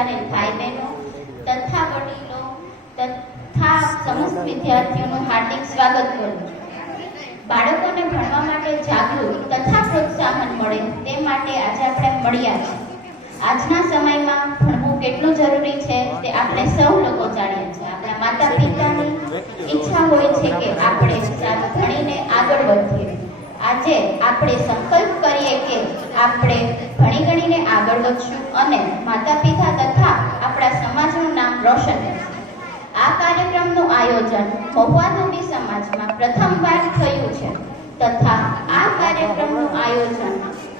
ત્યારે ભાઈ બહેનો તથા વડીલો તથા સમસ્ત વિદ્યાર્થીઓનું હાર્દિક સ્વાગત કરું છું. બાળકોને ભણવા માટે જાગૃત તથા પ્રોત્સાહન મળે તે માટે આજે આપણે મળ્યા છીએ. આજના સમયમાં ભણવું કેટલું જરૂરી છે તે આપણે સૌ લોકો જાણીએ છીએ. આપણા માતા પિતાની ઈચ્છા હોય છે કે આપણે સારું ભણીને આગળ વધીએ. આજે આપણે સંકલ્પ કરીએ કે આપણે ભણી ગણીને આગળ વધશું અને માતા પિતા તથા આપણા સમાજનું નામ રોશન કરશું. આ કાર્યક્રમનું આયોજન મહુવા ધોબી સમાજમાં પ્રથમવાર થયું છે તથા આ કાર્યક્રમનું આયોજન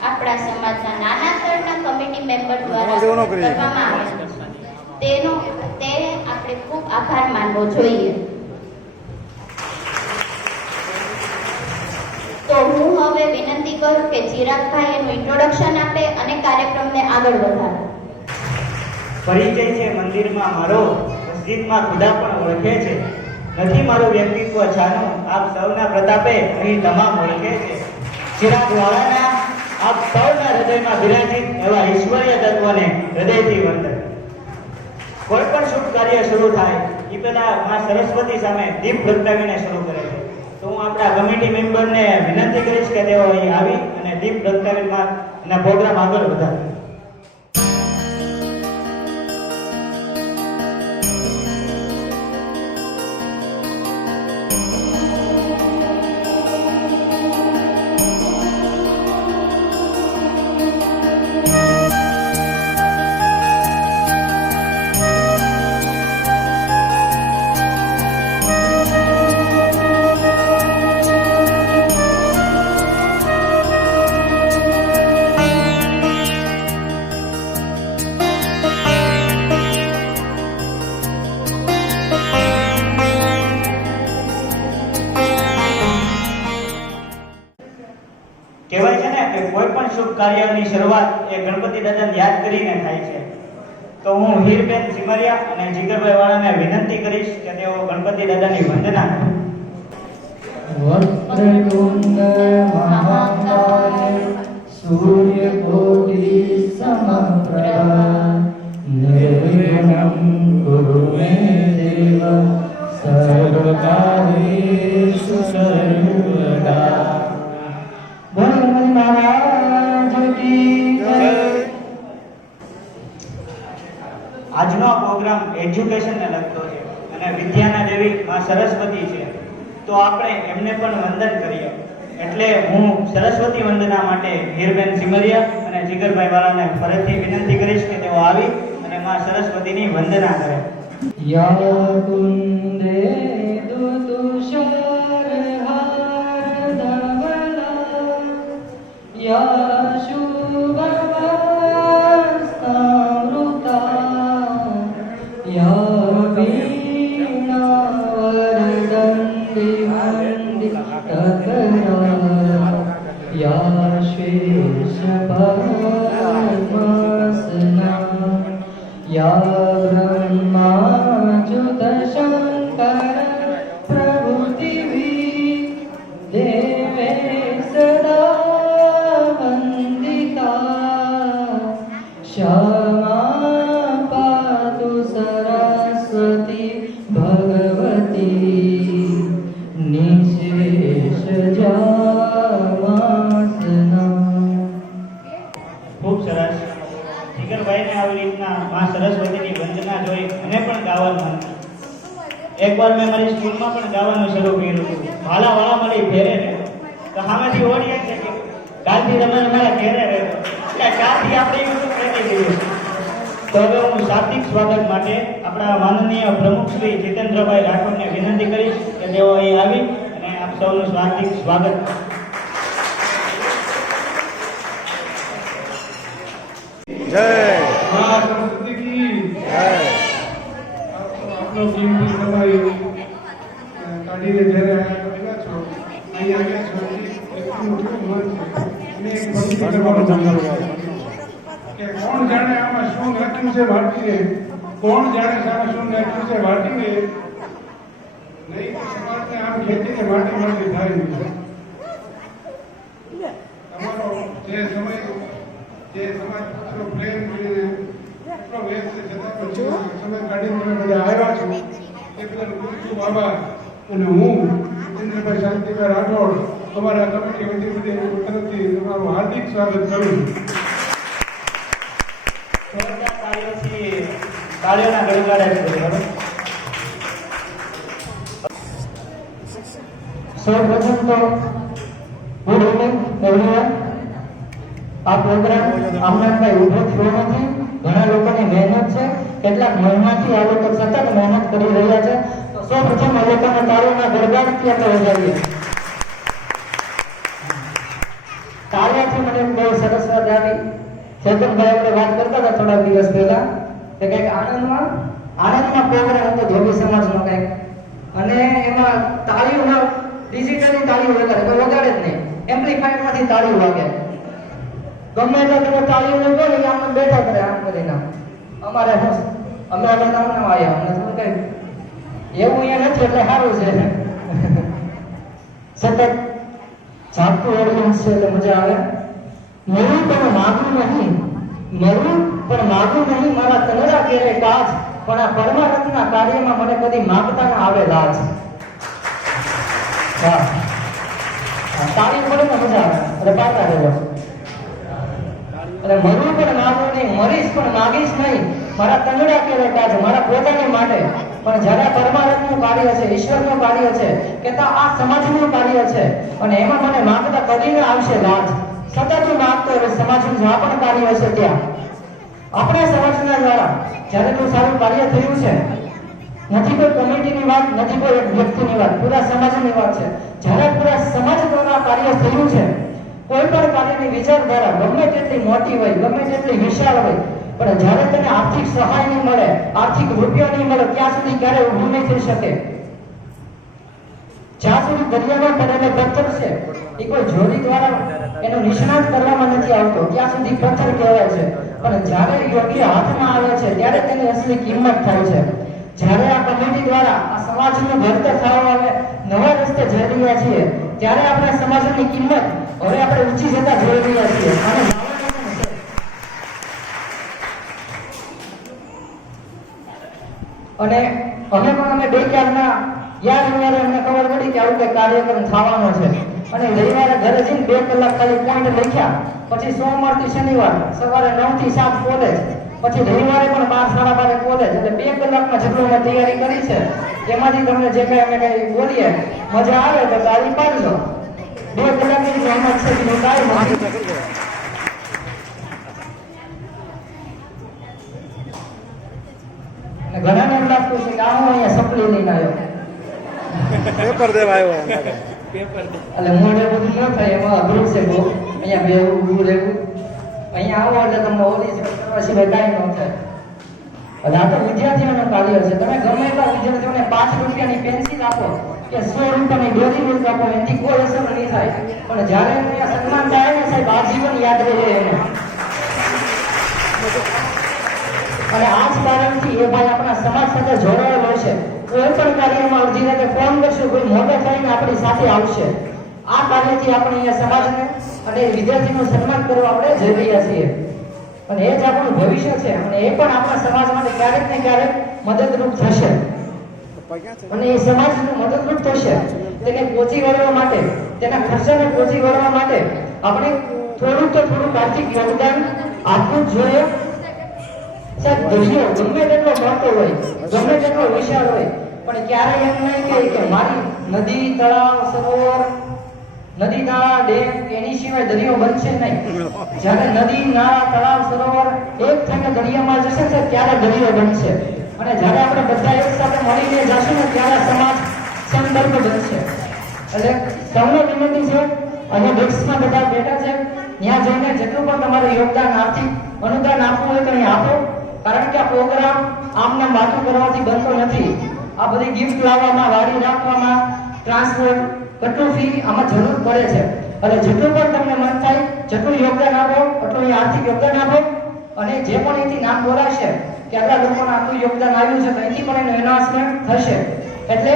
આપણા સમાજના નાના સ્તરના કમિટી મેમ્બર દ્વારા કરવામાં આવ્યું છે. તે આપણે ખૂબ આભાર માનવો જોઈએ. તો હું હવે વિનંતી કરું કે ચિરાગભાઈ એનું ઇન્ટ્રોડક્શન આપે અને કાર્યક્રમને આગળ વધારે. પરિચય છે મંદિરમાં મારો, મસ્જિદમાં ખુદા પણ ઓળખે છે. નથી મારું વ્યક્તિત્વ છાનું, આપ સૌના પ્રતાપે અહીં તમામ ઓળખે છે. ચિરાગવાળાના આપ સૌના હૃદયમાં બિરાજિત એવા ઈશ્વરીય તત્વને હૃદયથી વંદન. કોઈ પણ શુભ કાર્ય શરૂ થાય એ પહેલા માં સરસ્વતી સામે દીપ પ્રગટાવીને શરૂ કરે છે. તો હું આપણા કમિટી મેમ્બરને વિનંતી કરીશ કે તેઓ અહીં આવી અને દીપ પ્રગટાવીને પ્રોગ્રામ આગળ વધારે. કહેવાય છે ને કે કોઈ પણ શુભ કાર્યની શરૂઆત એ ગણપતિ દાદાને યાદ કરીને થાય છે. તો હું હીરબેન સિમરિયા અને જીગરભાઈ વાળાને વિનંતી કરીશ કે તેઓ ગણપતિ દાદાની વંદના કરે. વક્રતુંડ મહાકાય સૂર્યકોટિ સમપ્રભા નિર્વિઘ્नं કુરુ મે દેવ સર્વકાર્યેષુ સર્વદા. આજનો પ્રોગ્રામ એજ્યુકેશનને લગતો છે અને વિદ્યાના દેવી માં સરસ્વતી છે. તો આપણે એમને પણ વંદન કરીએ. એટલે હું સરસ્વતી વંદના માટે હીરબેન સિમરિયા અને જીગરભાઈ વાળાને ફરીથી વિનંતી કરીશ કે તેઓ આવી અને માં સરસ્વતીની વંદના કરે. યા કુંદે દુતુષાર ધવલા યા શુભવસ્ત્રામૃતા યા વીણાવરદંડિતકરા યા શેષભસ્માસના યા બ્રહ્માચ્યુતશંકર પ્રભૃતિભિ દેવે સદા વંદિતા ક્ષમા પાતુ સરસ્વતી ભગવતી નિશેષ જાવાસના. ખૂબ સરસ. જીગરભાઈને આવી રીતના માં સરસ્વતીની વંદના જોઈ મને પણ ગાવાનું મન થયું. એકવાર મેં મારી સ્કૂલમાં પણ ગાવાનું શરૂ કર્યું હતું. ભાલા વાળા મારી ઘેરે રહેતો તો સામેથી ઓળીએ છે કે કાલથી તમે મારા ઘેરે રહેતો એટલે કાલથી આપણે યુટ્યુબ કરી દીધું. તો હવે હું શાબ્દિક સ્વાગત માટે આપણા માનનીય પ્રમુખ શ્રી જીતેન્દ્રભાઈ રાઠોડને વિનંતી કરીશ કે તેઓ અહીં આવી અને આપ સૌનું શાબ્દિક સ્વાગત. જય मां सरस्वती की જય आपनो कीमती समय काढीने घरे आया છો અહીં આવ્યા છો એટલું મોટું મન છે અને એક ભક્તિ કરવાનો જંગલ કે કોણ જાણે આમાં શું નાખ્યું છે વાટીને, કોણ જાણે આમાં શું નાખ્યું છે વાટીને, નહીં તો સમાજને આમ ખેંચીને માટી માટી થાય નહીં. તમારો જે સમય જે સમાજ પ્રેમ કરીને આપણો વેશ છે છતાં પણ સમય કાઢીને તમે બધા આવ્યા છો એ બદલ ખૂબ ખૂબ આભાર. અને હું જીતેન્દ્રભાઈ શાંતિભાઈ રાઠોડ અમારા કમિટી વતી તરફથી તમારું હાર્દિક સ્વાગત કરું છું. જોરદાર તાળીઓથી તાળીઓના ગડગડાટ છે બરાબર. સૌપ્રથમ તો ગુડ ઇવનિંગ એવરીવન. આ પ્રોગ્રામ હમણાં કઈ ઊભો થયો નથી. ઘણા લોકોની મહેનત છે. કેટલાક મહિનાથી આ લોકો સતત મહેનત કરી રહ્યા છે. તો સૌપ્રથમ આ લોકોને તાળીઓના ગડગડાટથી આપણે વધારીએ. તાળીઓથી મને બહુ સરસ વાત આવી. ચેતનભાઈ આપણે વાત કરતા હતા થોડા દિવસ પહેલા કે કંઈક આણંદમાં પ્રોગ્રામ હતો ધોબી સમાજનો કંઈક, અને એમાં તાળીઓના ડિજિટલી તાળીઓ વગાડે, કોઈ વગાડે જ નહીં, એમ્પ્લીફાયરમાંથી તાળીઓ વાગે. ગમે એટલા તમે તાળીઓ લગો ને આમ બેઠા કરે આમ કરીને. અમારે હું અમે નામ આવ્યા અમને થોડું કઈ એવું અહીંયા નથી એટલે સારું છે. સતત જાગતું ઓડિયન્સ છે એટલે મજા આવે. મરું પણ માગું નહીં, મારા તનરા કેરે કાજ, પણ આ પરમાનંદના કાર્યમાં મને કદી માગતા ના આવે લાજ. વાહ, તાળી પડે ને મજા આવે એટલે પાતા રહેજો. એટલે મરું પણ માગું નહીં, મરીશ પણ માગીશ નહીં, મારા તનરા કેરે કાજ, મારા પોતાની માટે. પણ જ્યારે પરમાનંદનું કાર્ય છે, ઈશ્વરનું કાર્ય છે, કે આ સમાજનું કાર્ય છે, અને એમાં મને માગતા કદી ના આવશે લાજ. સતત માગતો રહે સમાજનું જ્યાં પણ કાર્ય હશે ત્યાં. આપણા સમાજના દ્વારા જ્યારે કોઈ સારું કાર્ય થયું છે, નથી કોઈ કમિટીની વાત, નથી કોઈ એક વ્યક્તિની વાત, પૂરા સમાજની વાત છે. જ્યારે પૂરા સમાજ દ્વારા કાર્ય થયું છે, કોઈ પણ કાર્યની વિચારધારા ગમે તેટલી મોટી હોય, ગમે તેટલી વિશાળ હોય, પણ જ્યારે તેને આર્થિક સહાય નહીં મળે, આર્થિક રૂપિયા નહીં મળે, ત્યાં સુધી ક્યારે ઊભું નહીં થઈ શકે. જ્યાં સુધી દરિયામાં પડેલો પથ્થર છે એ કોઈ જોડી દ્વારા એનો નિષ્ણાત કરવામાં નથી આવતો, ત્યાં સુધી પથ્થર કહેવાય છે. પણ જ્યારે યોગ્ય હાથમાં આવે છે ત્યારે તેની અસલી કિંમત થાય છે. જ્યારે આ કમિટી દ્વારા આ સમાજનું ઘડતર થવા આવે, નવા રસ્તે જઈ રહ્યા છીએ, ત્યારે આપણા સમાજની કિંમત હવે આપણે ઊંચી જતા જોઈ રહ્યા છીએ. અને અમે બે ચારના યાર રવિવારે અમને ખબર પડી કે આવું કઈ કાર્યક્રમ થવાનો છે, અને રવિવારે ઘરે જઈને 2 કલાક ખાલી પોઈન્ટ લખ્યા. પછી સોમવાર થી શનિવાર સવારે 9 થી 7 કોલેજ, પછી રવિવારે પણ 12 સાડા 12 કોલેજ. એટલે 2 કલાકમાં જેટલું અમે તૈયારી કરી છે તેમાંથી તમને જે કઈ અમે કઈ બોલીએ મજા આવે તો તાળી પાડજો. 2 કલાકની મહેનત છે બીજું કાંઈ નથી. ઘણાને એમ લાગતું છે કે હું અહીંયા સપ્લી લઈને આવ્યો, પેપર દેવા આવ્યો. એટલે મોઢે બધું ન થાય એમાં અઘરું છે બહુ. અહીંયા બેવું ઊભું રહેવું, અહીંયા આવો એટલે તમને ઓલી કરવા સિવાય કાંઈ ન થાય. એટલે આ તો વિદ્યાર્થીઓનું કાર્ય છે. તમે ગમે એટલા વિદ્યાર્થીઓને 5 રૂપિયાની પેન્સિલ આપો કે 100 રૂપિયાની ડોરી બુક આપો, એનાથી કોઈ અસર નહીં થાય. પણ જ્યારે અહીંયા સન્માન થાય ને સાહેબ, આજીવન યાદ રહે એને. અને આ જ કારણથી એ ભાઈ આપણા સમાજ સાથે જોડાયેલો છે. કોઈ પણ કાર્યમાં અરજી રાતે ફોન કરશું, કોઈ મોટો થઈને આપણી સાથે આવશે. આ કાર્યથી આપણે અહીંયા સમાજને અને વિદ્યાર્થીનું સન્માન કરવા આપણે જઈ રહ્યા છીએ. અને એ જ આપણું ભવિષ્ય છે, અને એ પણ આપણા સમાજ માટે ક્યારેક ને ક્યારેક મદદરૂપ થશે. અને એ સમાજને મદદરૂપ થશે તેને પહોંચી વળવા માટે, તેના ખર્ચાને પહોંચી વળવા માટે આપણે થોડું આર્થિક યોગદાન આપવું જ જોઈએ. સાહેબ, દરિયો ગમે તેટલો મોટો હોય, ગમે તેટલો વિશાળ હોય, પણ ક્યારેય એમ નહીં કે મારી નદી, તળાવ, સરોવર, નદી, નાળા, ડેમ એની સિવાય દરિયો બનશે નહીં. જ્યારે નદી, નાળા, તળાવ, સરોવર એક થઈને દરિયામાં જશે ને ત્યારે દરિયો બનશે. અને જ્યારે આપણે બધા એક સાથે મળીને જશું ને ત્યારે સમાજ સંદર્ભ બનશે. એટલે સૌને વિનંતી છે, અને ડેસ્કમાં બધા બેઠા છે, ત્યાં જઈને જેટલું પણ તમારે યોગદાન, આર્થિક અનુદાન આપવું હોય તો અહીં આપો. કારણ કે આ પ્રોગ્રામ આમના વાતું કરવાથી બનતો નથી. આ બધી ગિફ્ટ લાવવામાં, વાડી રાખવામાં, ટ્રાન્સપોર્ટ, કેટલું ફી આમાં જરૂર પડે છે. એટલે જેટલું પણ તમને મન થાય જેટલું યોગદાન આપો એટલું અહીં આર્થિક યોગદાન આપો. અને જે પણ અહીંથી નામ બોલાશે કે આટલા લોકોને આટલું યોગદાન આવ્યું છે, તો અહીંથી પણ એનું એનાઉન્સમેન્ટ થશે. એટલે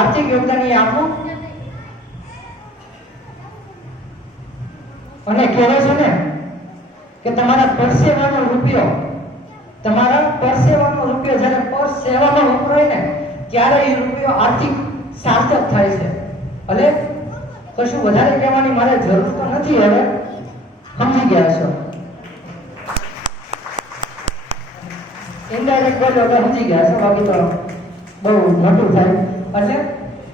આર્થિક યોગદાન અહીં આપવું. અને કહેવાય છે ને કે તમારા પરસેવાનો રૂપિયો તમારા પરસેવાનો રૂપિયો જ્યારે પરસેવામાં વપરાય ને ત્યારે એ રૂપિયો આર્થિક સાર્થક થાય છે. એટલે કશું વધારે કહેવાની મારે જરૂર તો નથી. હવે સમજી ગયા છો? ઇનડાયરેક્ટ બોલ્યો એટલે સમજી ગયા છો, બાકી તો બહુ મોટું થાય. એટલે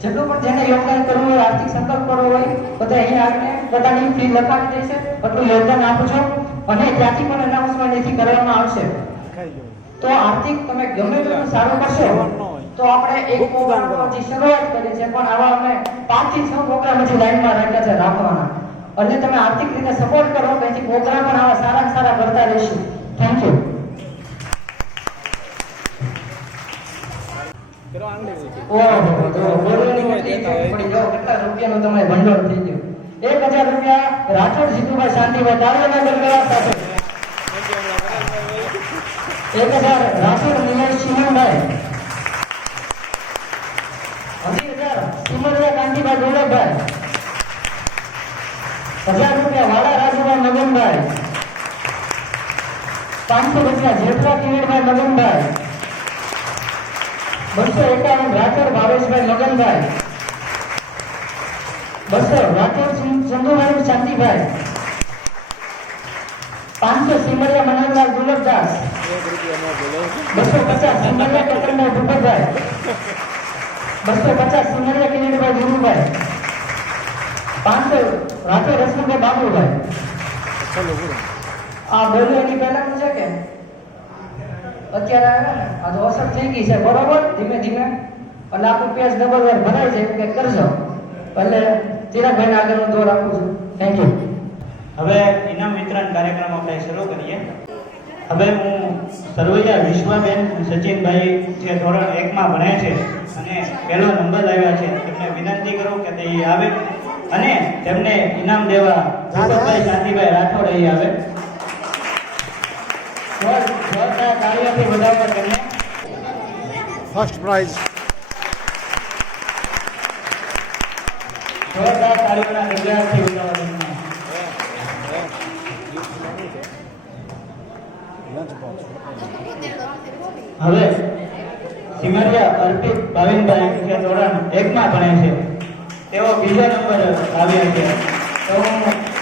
જેટલું પણ જેને યોગદાન કરવું હોય, આર્થિક સંકલ્પ કરવો હોય, બધા અહીંયા આવીને બધાની ફી લખાવી દેશે, એટલું યોગદાન આપજો. અને ત્યાંથી પણ અનાઉન્સમેન્ટ અહીંથી કરવામાં આવશે. તો આર્થિક તમે ગમે તેટલું સારું કરશો તો આપણે એક પ્રોગ્રામથી શરૂઆત કરી છે, પણ આવા અમે 5 થી 6 પ્રોગ્રામ હજી લાઈનમાં રાખ્યા છે રાખવાના. એટલે તમે આર્થિક રીતે સપોર્ટ કરો, પછી પ્રોગ્રામ પણ આવા સારા સારા કરતા રહીશું. Thank you. ઓહો, તો બોલવાની કેટલી પડી જાઓ, કેટલા રૂપિયાનું તમારે ભંડોળ થઈ ગયું. 1000 રૂપિયા રાઠોડ જીતુભાઈ શાંતિભાઈ તાળીઓના ગણગણાટ સાથે. 1000 રાઠોડ નિલેશ ચિમનભાઈ. 20000 સિમરિયા કાંતિભાઈ દોલતભાઈ. 1000 રૂપિયા વાળા રાજુભાઈ મગનભાઈ. 500 રૂપિયા જેઠવા કિરીટભાઈ મગનભાઈ. 251 રાઠોડ ભાવેશભાઈ મગનભાઈ. 200 રાઠોડ ચંદુભાઈ શાંતિભાઈ. 500 સિમરિયા મનોહરલાલ દુલતદાસ. 250 સિમરિયા કતરભાઈ ભૂપતભાઈ. 250 સિમરિયા કિરીટભાઈ ધીરુભાઈ. 500 રાઠોડ રસમભાઈ બાબુભાઈ. આ બોલ્યો એની પહેલાનું છે કે અત્યારે આવ્યા ને આ તો અસર થઈ ગઈ છે, બરોબર? ધીમે ધીમે એટલે આપણું પેજ ડબલ વાર ભરાય છે, કંઈક કરજો. એટલે ચિરાગભાઈને આગળનો દોર આપું છું. Thank you. હવે ઇનામ વિતરણ કાર્યક્રમ આપણે શરૂ કરીએ. હવે હું સરવૈયા વિશ્વાબેન સચિનભાઈ જે ધોરણ 1 માં ભણે છે અને પહેલો નંબર લાવ્યા છે, તેમને વિનંતી કરું કે તે આવે અને તેમને ઇનામ દેવા ભૂપતભાઈ શાંતિભાઈ રાઠોડ અહીં આવે. જોરદાર તાળીઓથી વધાવો તેમને. First prize. જોરદાર તાળીઓના ગણગણાટથી વધાવો તેમને. હવે સિમરિયા અર્પિત ભાવિનભાઈ જે ધોરણ 1 માં ભણે છે, તેઓ બીજો નંબર આવ્યા છે. તો હું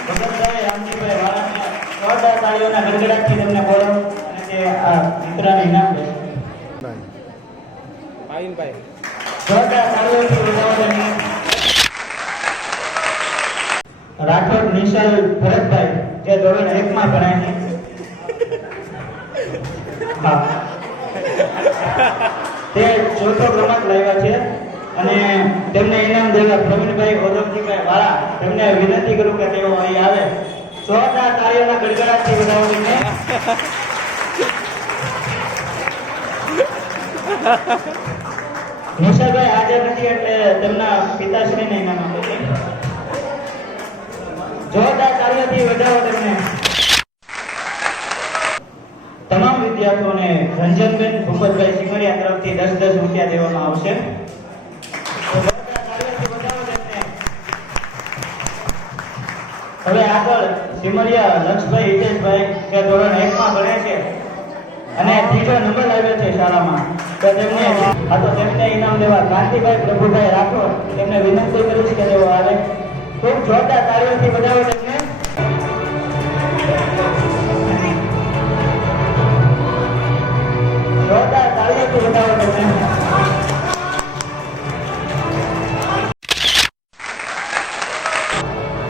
ભગતભાઈ રામજીભાઈ વાળાને જોરદાર તાળીઓના ગણગણાટથી તેમને બોલાવું અને તે આ મિત્રને ઇનામ દેશે. જોરદાર તાળીઓથી વધાવો તેમને. રાઠોડ નિશાલ ભરતભાઈ જે ધોરણ 1 માં ભણે છે. હા, તે ચોથો ક્રમાંક લાવ્યા છે અને તેમને ઇનામ દેવા પ્રવીણભાઈ ઓદમજીભાઈ વાળા, તેમને વિનંતી કરું કે તેઓ અહીં આવે. જોરદાર તાળીઓના ગડગડાટથી વધાવો તેમને. નિશાભાઈ હાજર નથી એટલે તેમના પિતાશ્રીને ઇનામ આપે છે. જોરદાર તાળીઓથી વધાવો તેમને. તમામ વિદ્યાર્થીઓને રંજનબેન ભૂપતભાઈ સિમરિયા તરફથી 10-10 રૂપિયા દેવામાં આવશે. હવે આગળ સિમરિયા લક્ષભાઈ હિતેશભાઈ જે ધોરણ 1 માં ભણે છે અને ત્રીજો નંબર લાવ્યો છે શાળામાં, તો તેમને ઇનામ દેવા કાંતિભાઈ પ્રભુભાઈ રાઠોડ, તેમને વિનંતી કરીશ કે તેઓ આવે. ખૂબ જોરદાર તાળીઓથી વધાવો તેમને. જોરદાર તાળીઓથી વધાવો તેમને.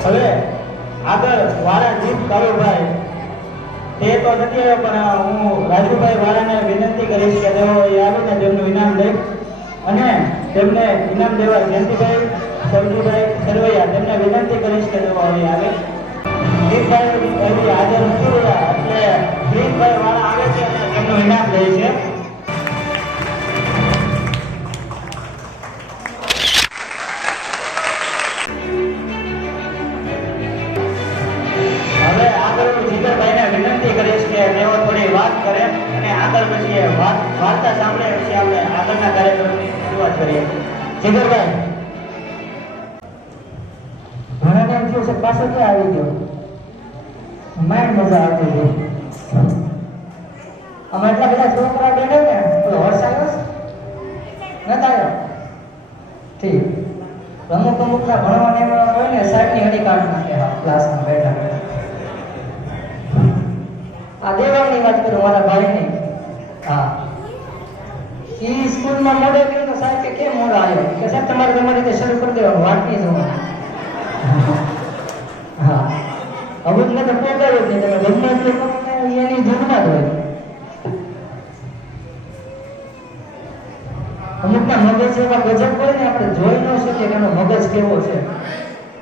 હવે આગળ વાળા જીત કાળુભાઈ, તે તો નથી આવ્યો પણ હું રાજુભાઈ વાળાને વિનંતી કરીશ કે તેઓ આવીને તેમનું ઇનામ લે અને તેમને ઇનામ દેવા જયંતિભાઈ સરજીભાઈ સરવૈયા, તેમને વિનંતી કરીશ કે તેઓ અહીં આવે. જીતભાઈ હજી હાજર નથી રહ્યા એટલે જીતભાઈ વાળા આવે છે અને તેમનું ઇનામ લે છે. હવે આગળ હું જીગરભાઈને વિનંતી કરીશ કે તેઓ થોડી વાત કરે અને આગળ પછી વાર્તા સાંભળે પછી આપણે આગળના કાર્યક્રમની શરૂઆત કરીએ. જીગરભાઈ, ઘણા ટાઈમ થયો છે, પાછો ક્યાં આવી ગયો? માઇન્ડ મજા આવતી હતી. અમે એટલા અહીંયા બધા છોકરા બેઠા ને પેલો હર્ષ આવ્યો છે નતા આવ્યો ઠીક અમુક અમુકના ભણવાને એમાં હોય ને સાહેબની હડી કાઢ નાખે ક્લાસમાં બેઠા બેઠા આ દેવાળની વાત કરું મારા ભાઈની હા ઈ સ્કૂલમાં મોડે ગયો તો સાહેબ કે કેમ મોડો આવ્યો કે સાહેબ તમારે તમારી રીતે શરૂ કરી દેવાનું વાત નહીં જોવાનું હા અમુક ને તો પોગાડ્યું જ નહીં તમે ગમે એટલું કરો ને એની ધૂનમાં જ હોય અમુકના મગજ એવા ગજબ હોય ને આપણે જોઈ ન શકીએ કે એનો મગજ કેવો છે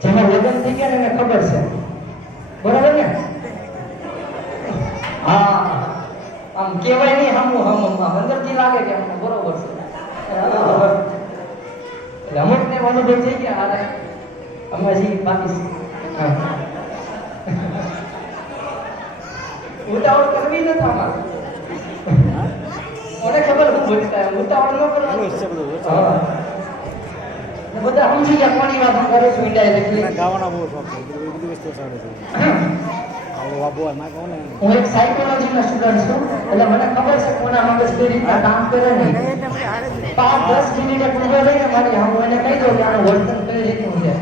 જેમાં લગ્ન થઈ ગયા ને એને ખબર છે બરાબર ને હા આમ કહેવાય નહીં હમું અંદરથી લાગે કે અમને બરોબર છે એટલે અમુકને અનુભવ થઈ ગયા હારે અમે હજી બાકી ઉતાવળ કરવી નથી અમારે મને ખબર હું બોલતા ઉતાવળ ન કરવાનું હા બધા સમજી ગયા કોની વાત હું કરું છું ઇન્ડાયરેક્ટલી ગાવાના બહુ શોખ છે બધી વસ્તુ સાડે છે આવડો વાબો ના કહો ને હું એક સાયકોલોજીનો સ્ટુડન્ટ છું એટલે મને ખબર છે કોના મગજ કઈ રીતના કામ કરે નહીં 5-10 મિનિટે પૂરો લઈને મારી હું એને કહી દઉં કે આનું વર્તન કઈ રીતનું છે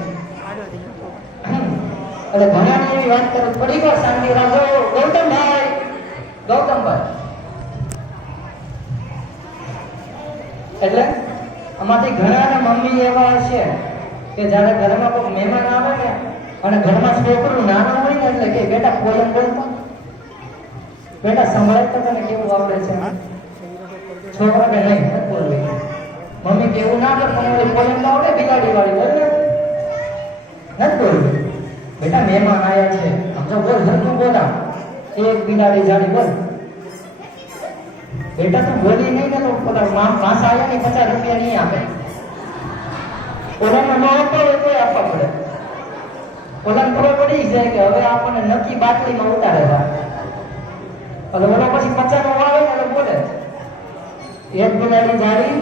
એટલે ઘણાની એવી વાત કરું થોડી વાર શાંતિ રાખો ગૌતમભાઈ એટલે આમાંથી ઘણાના મમ્મી એવા છે કે જ્યારે ઘરમાં કોઈ મહેમાન આવે ને અને ઘરમાં છોકરું નાનું હોય ને એટલે કે બેટા પોયમ બોલતો બેટા સંભળાય તો તને કેવું આવડે છે છોકરા કે નહીં નથી બોલવી મમ્મી કેવું ના કર તમારી પોયમ તો આવડે બિલાડી વાળી બોલ ને નથી બોલવી બેટા મહેમાન આવ્યા છે સમજો બોલ હરકું બોલા એક બિલાડી જાડી બોલ બેટા તું બોલી નહીં ને તો પેલા માસ આવ્યા ને 50 રૂપિયા નહીં આપે ઓલાને ન આપો તો આપવા પડે ઓલાને ખબર પડી જાય કે હવે આપણને નક્કી બાટલીમાં ઉતારેલા એટલે ઓલા પછી 50 નો આવે ને એટલે બોલે એક બિલાડી જાડી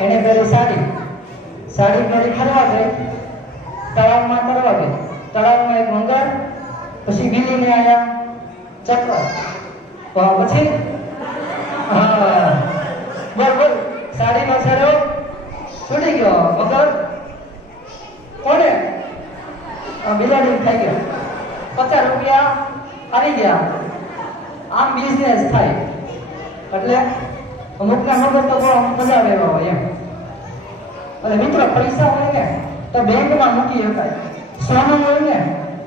એને પહેરી સાડી પહેરી ફરવા ગઈ તળાવમાં તરવા ગઈ તળાવમાં એક મંગળ પછી ગીલીને આવ્યા ચક્ર પછી હા બોલ સાડીનો છેડો છૂટી ગયો મગર કોને બિલાડી થઈ ગયો 50 રૂપિયા આવી ગયા આમ બિઝનેસ થાય એટલે અમુકના મગજ તો બહુ મજા આવે એવા હોય એમ અને મિત્રો પૈસા હોય ને તો બેંકમાં મૂકી શકાય સોનું હોય ને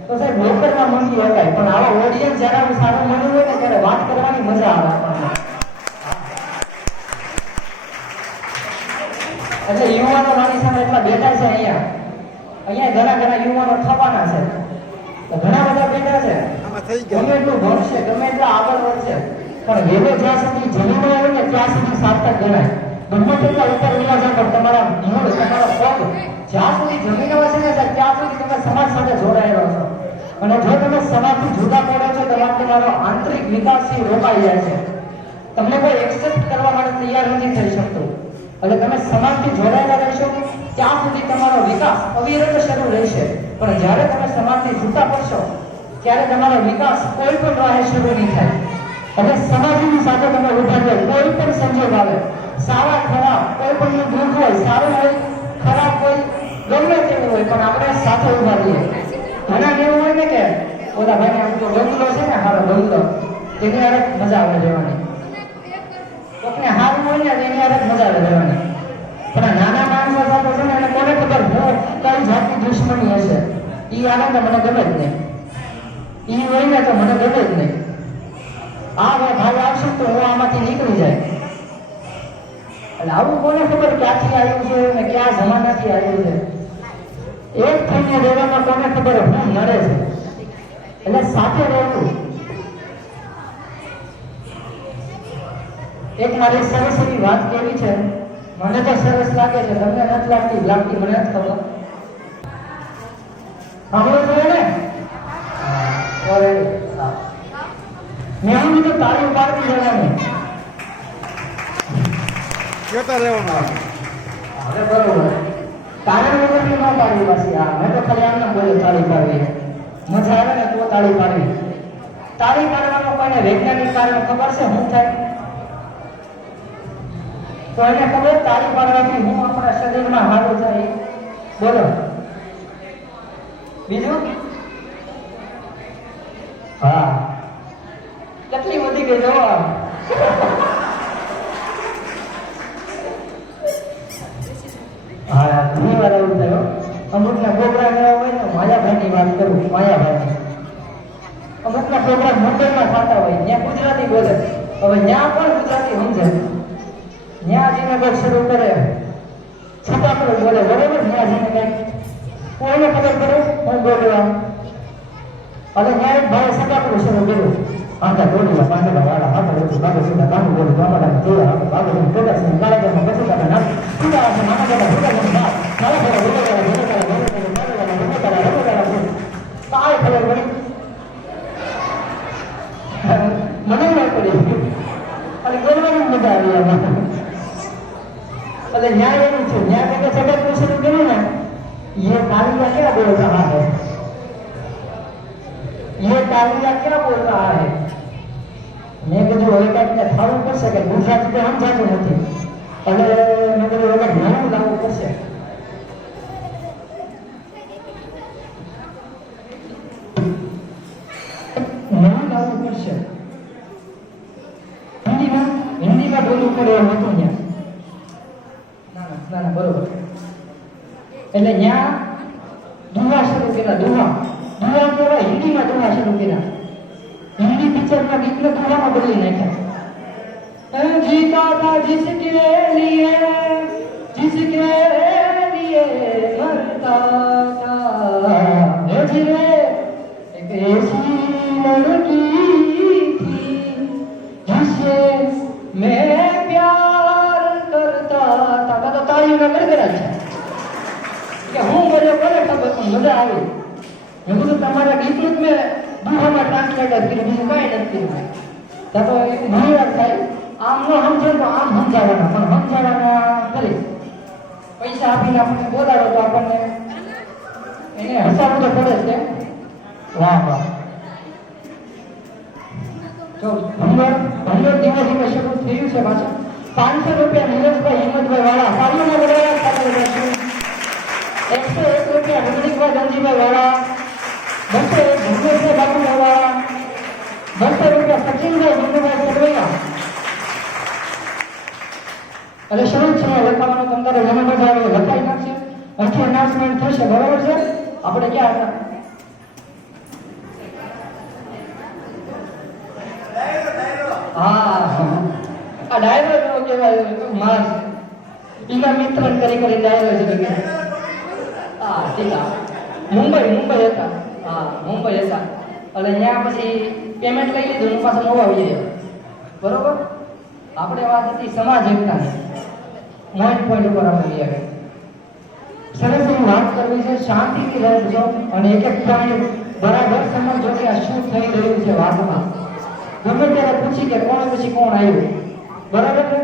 તો સાહેબ લોકરમાં મૂકી શકાય પણ આવા ઓડિયન્સ જ્યારે સારું મળ્યું હોય ને ત્યારે વાત કરવાની મજા આવે આપણને એટલે યુવાનો મારી સામે એટલા બેઠા છે અહીંયા ઘણા યુવાનો થવાના છે ઘણા બધા બેઠા છે ગમે એટલું ભણશે ગમે એટલા આગળ વધશે પણ વેલો જ્યાં સુધી જમીન હોય ને ત્યાં સુધી સાર્થક ગણાય ગમે તેટલા ઉપર ઉલ્લા પણ તમારા મૂળ તમારા પગ જ્યાં સુધી જમીન હશે ને ત્યાં સુધી તમે સમાજ સાથે જોડાયેલો છો અને જો તમે સમાજથી જુદા પડો છો તો તમારો આંતરિક વિકાસથી રોકાઈ જાય છે તમને કોઈ એક્સેપ્ટ કરવા માટે તૈયાર નથી થઈ શકતું એટલે તમે સમાજથી જોડાયેલા રહેશો ત્યાં સુધી તમારો વિકાસ અવિરત શરૂ રહેશે પણ જ્યારે તમે સમાજથી છૂટા પડશો ત્યારે તમારો વિકાસ કોઈ પણ રાહે શરૂ નહીં થાય એટલે સમાજની સાથે તમે ઉભા રહો કોઈ પણ સંજોગ આવે સારા ખરાબ કોઈ પણ દુઃખ હોય સારું હોય ખરાબ હોય ગમે તેવું હોય પણ આપણે સાથે ઉભા રહીએ ઘણા એવું હોય ને કે ઓલા ભાઈને આમ બંગલો છે ને હારો બંગલો તેની હારે મજા આવે રહેવાની કોકને હારું હોય ને એની હારે મજા આવે રહેવાની પણ નાના માણસો સાથે છે ને એને કોને ખબર હું કઈ જાતની દુશ્મની હશે ઈ આવે તો મને ગમે જ નહીં ઈ હોય ને તો મને ગમે જ નહીં આ ભાઈ આવશે તો હું આમાંથી નીકળી જાય એટલે આવું કોને ખબર ક્યાંથી આવ્યું છે ને ક્યાં જમાનાથી આવ્યું છે એક થઈને રહેવામાં કોને ખબર હું નડે છે એટલે સાથે રહેવું એક મારી સરસ એવી વાત કેવી છે મને તો સરસ લાગે છે તમને નથી લાગતી મને જ ખબર સાંભળો છો ને મેં તો તાળી પાડવી જવાની કેતા રહેવાનું હવે બરોબર તાળી વગરની ન પાડવી પાછી મેં તો ખાલી આમને બોલ્યો તાળી પાડવી મજા આવે ને તો તાળી પાડવી તાળી પાડવાનું કોઈને વૈજ્ઞાનિક કારણ ખબર છે શું થાય તો એને ખબર તાળી પાડવાથી હું આપણા શરીરમાં હારું થાય બોલો બીજું હા કેટલી વધી ગઈ જો હા ઘણી વાર એવું થયો અમુકના પ્રોગ્રામ એવા હોય ને માયાભાઈની વાત કરું માયાભાઈ અમુકના પ્રોગ્રામ મુંબઈમાં થતા હોય ત્યાં ગુજરાતી બોલે હવે ત્યાં પણ ગુજરાતી સમજે ત્યાં જઈને કોઈ શરૂ કરે છતાં બોલે બરોબર ત્યાં જઈને કઈ કોઈને ખબર પડે હું બોલવા અને ત્યાં ભાઈ સકાપડું શરૂ કર્યું આંટા દોડવા પાંદડા વાળા હાથ રોટી બાબુ સીધા ગામું બોલું ગામડામાં જોયા બાબુ ટોટા સિંહ કાળાજામાં પછી કાઢા નાખ સીધા હાથે માના જતા સીધા જતા બાપ મારા ઘરે બોલો કરે બોલો કરે બોલો કરે બોલો કરે કાંઈ ખબર પડી મને ન પડી અને બોલવાની મજા આવી એમાં એટલે ન્યાય એવું છે ન્યાય કે જગત શરૂ કર્યું ને ये तालियां क्या बोल रहा है ये तालियां क्या बोल रहा है मैं कીધું હવે કંઈક થાવું પડશે કે ગુજરાતી તો સમજાતું નથી અને મેં કીધું હવે નવું લાવવું પડશે નવું લાવવું પડશે હિન્દીમાં બોલવું પડે એવું હતું ત્યાં ના બરોબર એટલે ત્યાં દુહા શરૂ કર્યા દુહા કહેવાય હિન્દીમાં દુહા શરૂ કર્યા हिंदी पिक्चर में कितने दुआ में बदली नहीं जीता था जिसके लिए मरता था जिले एक ऐसी लड़की थी जिससे मैं प्यार करता था तो ताली में कर देना चाहिए कि हूँ मुझे बोले खबर मजा आई मैं तो તમારા ગીત મેં દુહામાં ટ્રાન્સલેટર કર્યું બીજું કાંઈ નથી કર્યું ત્યાં તો એક ઘણી વાર થાય આમ ન સમજે તો આમ સમજાવવાના પણ સમજાવવાના ખરી પૈસા આપીને આપણને બોલાવો તો આપણને એને હસાવવું તો પડે છે વાહ વાહ જો ભંડોળ ધીમે ધીમે શરૂ થયું છે પાછું 500 રૂપિયા નીરજભાઈ હિંમતભાઈ વાળા પાડીઓના બોલાવ્યા સાથે 101 રૂપિયા રમણીકભાઈ ધનજીભાઈ વાળા 201 ભૂમેશભાઈ બાબુભાઈ વાળા 200 રૂપિયા સચિનભાઈ ભીમભાઈ સડવૈયા એટલે શરૂ છે લખાવાનું તમારે ઘણા બધા લખાઈ નાખશે અહીંથી અનાઉન્સમેન્ટ થશે બરાબર છે આપણે ક્યાં હતા હા આ ડાયરો કેવો કહેવાય માસ એના મિત્ર કરી ડાયરો છે હા ઠીક મુંબઈ હતા હા મુંબઈ હતા એટલે ત્યાં પછી પેમેન્ટ લઈ લીધું હું પાછો નવો આવી ગયો બરોબર આપણે વાત હતી સમાજ એકતાની પોઈન્ટ ઉપર આપણે લઈ આવ્યા સરસ એવી વાત કરવી છે શાંતિથી રહેજો અને એક એક પોઈન્ટ બરાબર સમજો કે આ શું થઈ રહ્યું છે વાતમાં ગમે ત્યારે પૂછી કે કોણ પછી કોણ આવ્યું બરાબર છે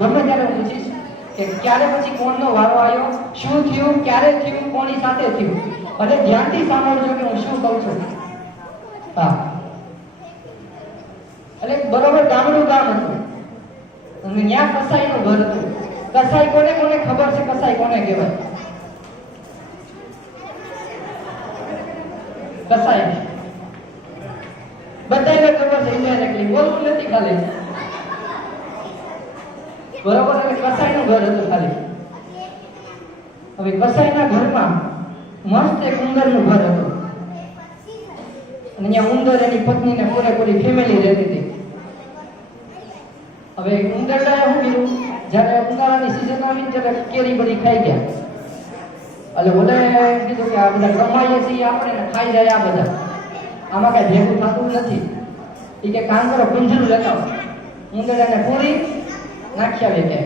ગમે ત્યારે પૂછીશ કે ક્યારે પછી કોણનો વારો આવ્યો શું થયું ક્યારે થયું કોની સાથે થયું અને ધ્યાનથી સાંભળજો કે હું શું કહું છું હા એટલે બરોબર ગામનું ગામ હતું અને ત્યાં કસાઈનું ઘર હતું કસાઈ કોને કોને ખબર છે કસાઈ કોને કહેવાય કસાઈ બધાને ખબર છે ઇન્ડિરેક્ટલી બોલવું નથી ખાલી બરોબર એટલે કસાઈનું ઘર હતું ખાલી હવે કસાઈના ઘરમાં મસ્ત એક ઉંદરનું ઘર હતું અને ત્યાં ઉંદર એની પત્નીને પૂરેપૂરી ફેમિલી રહેતી હતી હવે ઉંદરડાએ શું કર્યું જ્યારે ઉનાળાની સિઝન આવી ત્યારે કેરી બધી ખાઈ ગયા એટલે ઓલે કીધું કે આ બધા કમાઈએ છીએ આપણે ને ખાઈ જાય આ બધા આમાં કઈ ભેગું થતું નથી એ કે કામ કરો પિંજરું લેતા ઉંદરડાને પૂરી નાખી આવે કે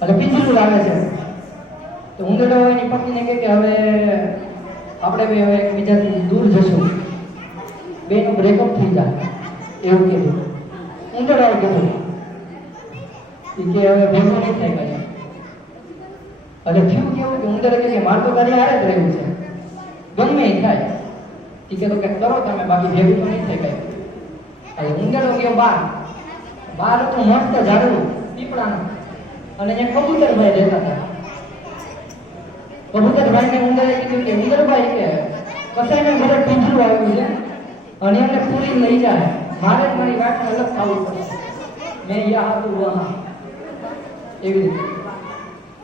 એટલે પિંજરું લાવે છે તો ઉંદરડો એની પત્નીને કહે કે હવે આપણે બે હવે એકબીજાથી દૂર જશું બેનું બ્રેકઅપ થઈ જાય એવું કીધું ઉંદરડાએ કીધું કે હવે ભેગું નહીં થાય કઈ એટલે થયું કેવું કે ઉંદરે કે મારે તો તારી હારે જ રહેવું છે ગમે એ થાય એ કે તો કે કરો તમે બાકી ભેગું તો નહીં થાય કઈ એટલે ઉંદરડો ગયો બહાર બહાર તો મસ્ત ઝાડવું પીપળાનું અને અહીંયા કબૂતરભાઈ રહેતા હતા. કબૂતરભાઈને ઉંદરે કીધું કે ઉંદરભાઈ કે કસાઈના ઘરે પિંજરું આવ્યું છે અને એમને પૂરી લઈ જાય, મારે જ મારી વાતને અલગ થવું પડશે. મેં યા હતું વહાં એવી રીતે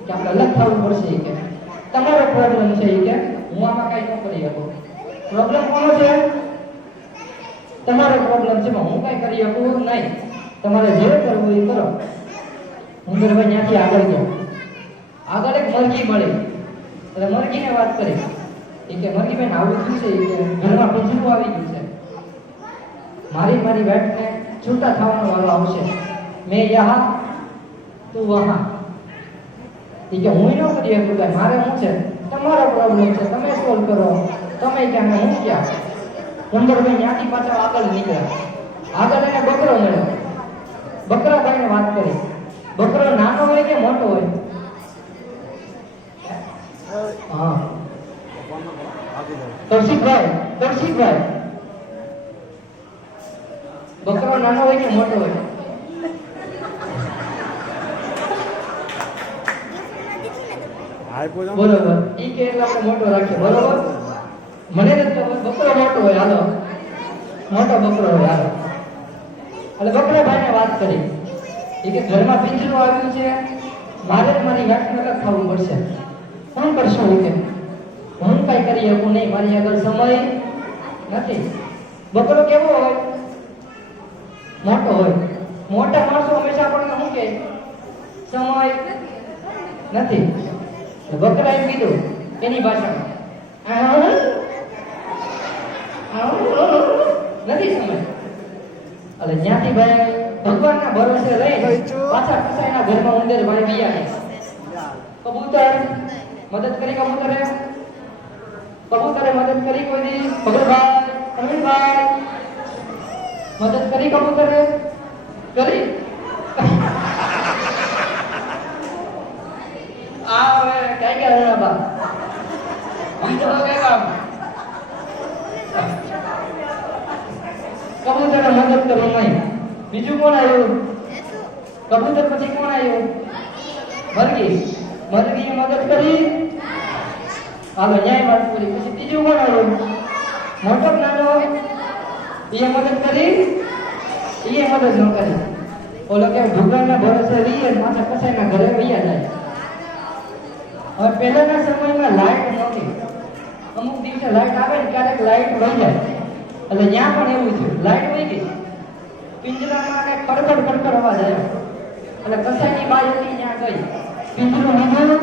કે આપણે અલગ થવું પડશે એ કે તમારો પ્રોબ્લેમ છે એ કે હું આમાં કાંઈ ન કરી શકું. પ્રોબ્લેમ કોનો છે? તમારો પ્રોબ્લેમ છે, હું કાંઈ કરી શકું નહીં. તમારે જે કરવું એ કરો. ઉંદરભાઈ ત્યાંથી આગળ ગયા. આગળ એક મરઘી મળી એટલે મરઘીને વાત કરી એ કે મરઘીબેન આવું શું છે એ કે ઘરમાં પિંજરું આવી ગયું છે, મારી વાતને છૂટા થવાનો વારો આવશે. મેં યહાં તું વહાં એ કે હું ન કરી શકું ભાઈ, મારે શું છે? તમારો પ્રોબ્લેમ છે, તમે સોલ્વ કરો. તમે ક્યાં ને હું ક્યાં? ઉંદરભાઈ ત્યાંથી પાછા આગળ નીકળ્યા. આગળ એને બકરો મળ્યો. બકરાભાઈને વાત કરી. બકરો નાનો હોય કે મોટો હોય? હા કૌશિકભાઈ બકરો નાનો હોય કે મોટો હોય? બરોબર. ઈ કે એટલે આપણે મોટો રાખીએ. બરોબર. મને નથી ખબર, બકરો મોટો હોય હાલો, મોટો બકરો હોય હાલો. એટલે બકરાભાઈને વાત કરી એ કે ઘરમાં પિંજરું આવ્યું છે, મારે જ મારી વાતને અલગ થવું પડશે. શું કરશું એ કે હું કઈ કરી શકું નહીં, મારી આગળ સમય નથી. બકરો કેવો હોય? મોટો હોય. મોટા માણસો હંમેશા આપણને શું કહે? સમય નથી. બકરાએ કીધું એની ભાષામાં નથી સમય. એટલે જ્યાંથી ભાઈ ભગવાનના ભરોસે રહી પાછા કસાઈના ઘરમાં ઉંદર ભાઈ બિયા. કબૂતર મદદ કરી. કબૂતરે મદદ કરી કોઈ દી? ભગતભાઈ, અમીનભાઈ મદદ કરી કબૂતરે? કરી. આ હવે કઈ ગયા બા બીજો કે કામ કબૂતરે મદદ કરી નહીં. બીજું કોણ આવ્યું? કબૂતર પછી કોણ આવ્યું? મરઘીએ મદદ કરી. હાલો ન્યાય વાત કરી. પછી ત્રીજું કોણ આવ્યું? મોટો નાનો એ મદદ કરી. એ મદદ ન કરી. ઓલો કે ભગવાનના ભરોસે રહીએ માથા કસાઈના ઘરે વૈયા જાય. હવે પહેલાના સમયમાં લાઈટ નહોતી. અમુક દિવસે લાઈટ આવે ને ક્યારેક લાઈટ વહી જાય. એટલે ત્યાં પણ એવું થયું, લાઈટ વહી ગઈ. પિંજરામાં કઈ ખડખડ અવાજ આવ્યો. એટલે કસાઈની બાઈ હતી ત્યાં ગઈ, પિંજરું લીધું.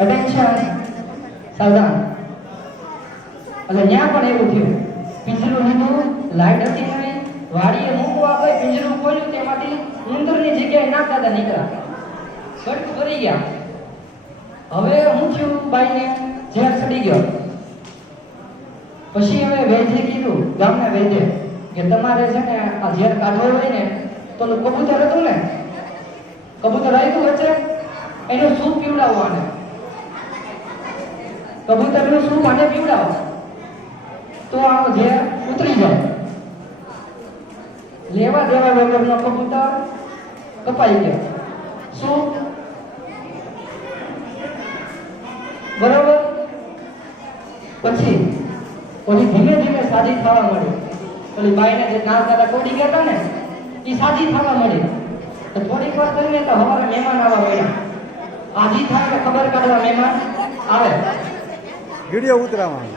અટેન્શન સાવધાન. એટલે ત્યાં પણ એવું થયું, પિંજરું લીધું, લાઈટ હતી નહીં, વાડીએ મૂકવા ગઈ, પિંજરું ખોલ્યું, તેમાંથી ઉંદરની જગ્યાએ નાક દાદા નીકળ્યા. ગટ કરી ગયા. હવે હું થયું? બાઈને ઝેર ચડી ગયો. પછી હવે વૈદ્ય કીધું, ગામના વૈદ્ય કે તમારે છે ને આ ઝેર કાઢવો હોય ને તો કબૂતર હતું ને, કબૂતર આવ્યું વચ્ચે, એનું સૂપ પીવડાવવાને. કબૂતરનું સૂપ આને પીવડાવો તો આ ઝેર ઉતરી જાય. લેવા દેવા વગરનો કબૂતર કપાઈ ગયો. શું? બરોબર. પછી ઓલી ધીમે ધીમે સાજી થવા મળી. ઓલી બાઈને જે નામ દાદા કોડી ગયા હતા ને એ સાજી થવા મળી. તો થોડીક વાર થઈને તો હવારે મહેમાન આવવા મળ્યા. આજી થાય કે ખબર કાઢવા મહેમાન આવે. વિડિયો ઉતરાવાનો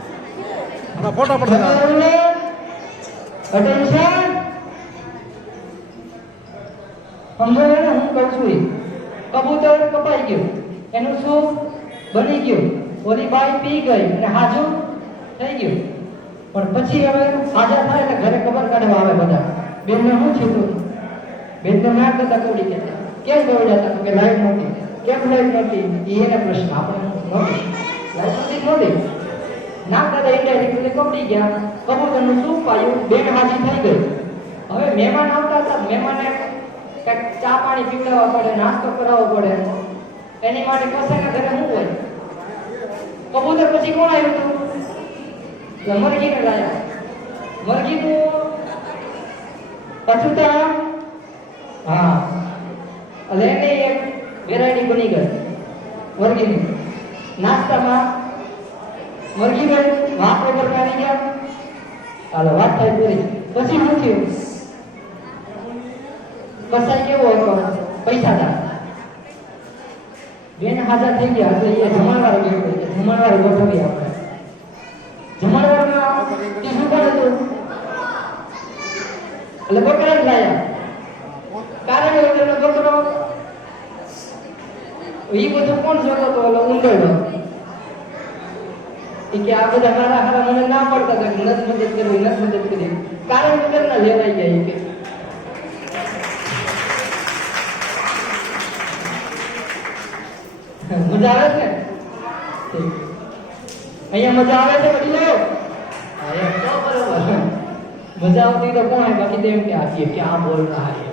અને ફોટો પડતા. અટેન્શન. સમજો ને હું કહું છું? કબૂતર કપાઈ ગયું, એનું શું બની ગયું? ઓલી બાઈ પી ગઈ અને હાજુ થઈ ગયું. પણ પછી હવે હાજર થાય એટલે ઘરે ખબર કાઢવા આવે બધા. બેનને શું થયું? બેનને ના કરતા કોડી કે કેમ દોડ્યા હતા? કે લાઈટ નહોતી. કેમ લાઈટ નહોતી? એને પ્રશ્ન. આપણે નહોતી લાઈટ નહોતી. ના દાદા ઇન્ડાયરેક્ટલી કપડી ગયા. કબૂતરનું શું પાયું? બેન હાજી થઈ ગઈ. હવે મહેમાન આવતા હતા, મહેમાને કંઈક ચા પાણી પીવડાવવા પડે, નાસ્તો કરાવવો પડે. એની માટે કસાઈના ઘરે શું હોય? કબૂતર પછી કોણ આવ્યું હતું? મરઘીને લાયા. મરઘીનું અછૂતા હા એટલે એની એક વેરાયટી બની ગઈ વર્ગીની નાસ્તામાં મરઘીભાઈ વાત વગર આવી ગયા હાલો વાત થઈ પૂરી પછી શું થયું કસાઈ કેવો હતો પૈસાદાર બેન હાજર થઈ ગયા એટલે એ જમણવાર ગયો જમણવાર ગોઠવી આપણે જમણવારમાં બીજું કોણ હતું એટલે બકરા જ લાયા કારણ એનો બકરો એ બધું કોણ જોતો હતો એટલે ઊંડો કે આ બધા હારા હારા મને ના પડતા હતા કે નત મદદ કરવી કારણ વગર ના લેવાઈ ગયા કે મજા આવે છે અહીંયા મજા આવે છે વડીલો મજા આવતી તો કોણ બાકી તેમ કે આથી ક્યાં બોલ રહા હે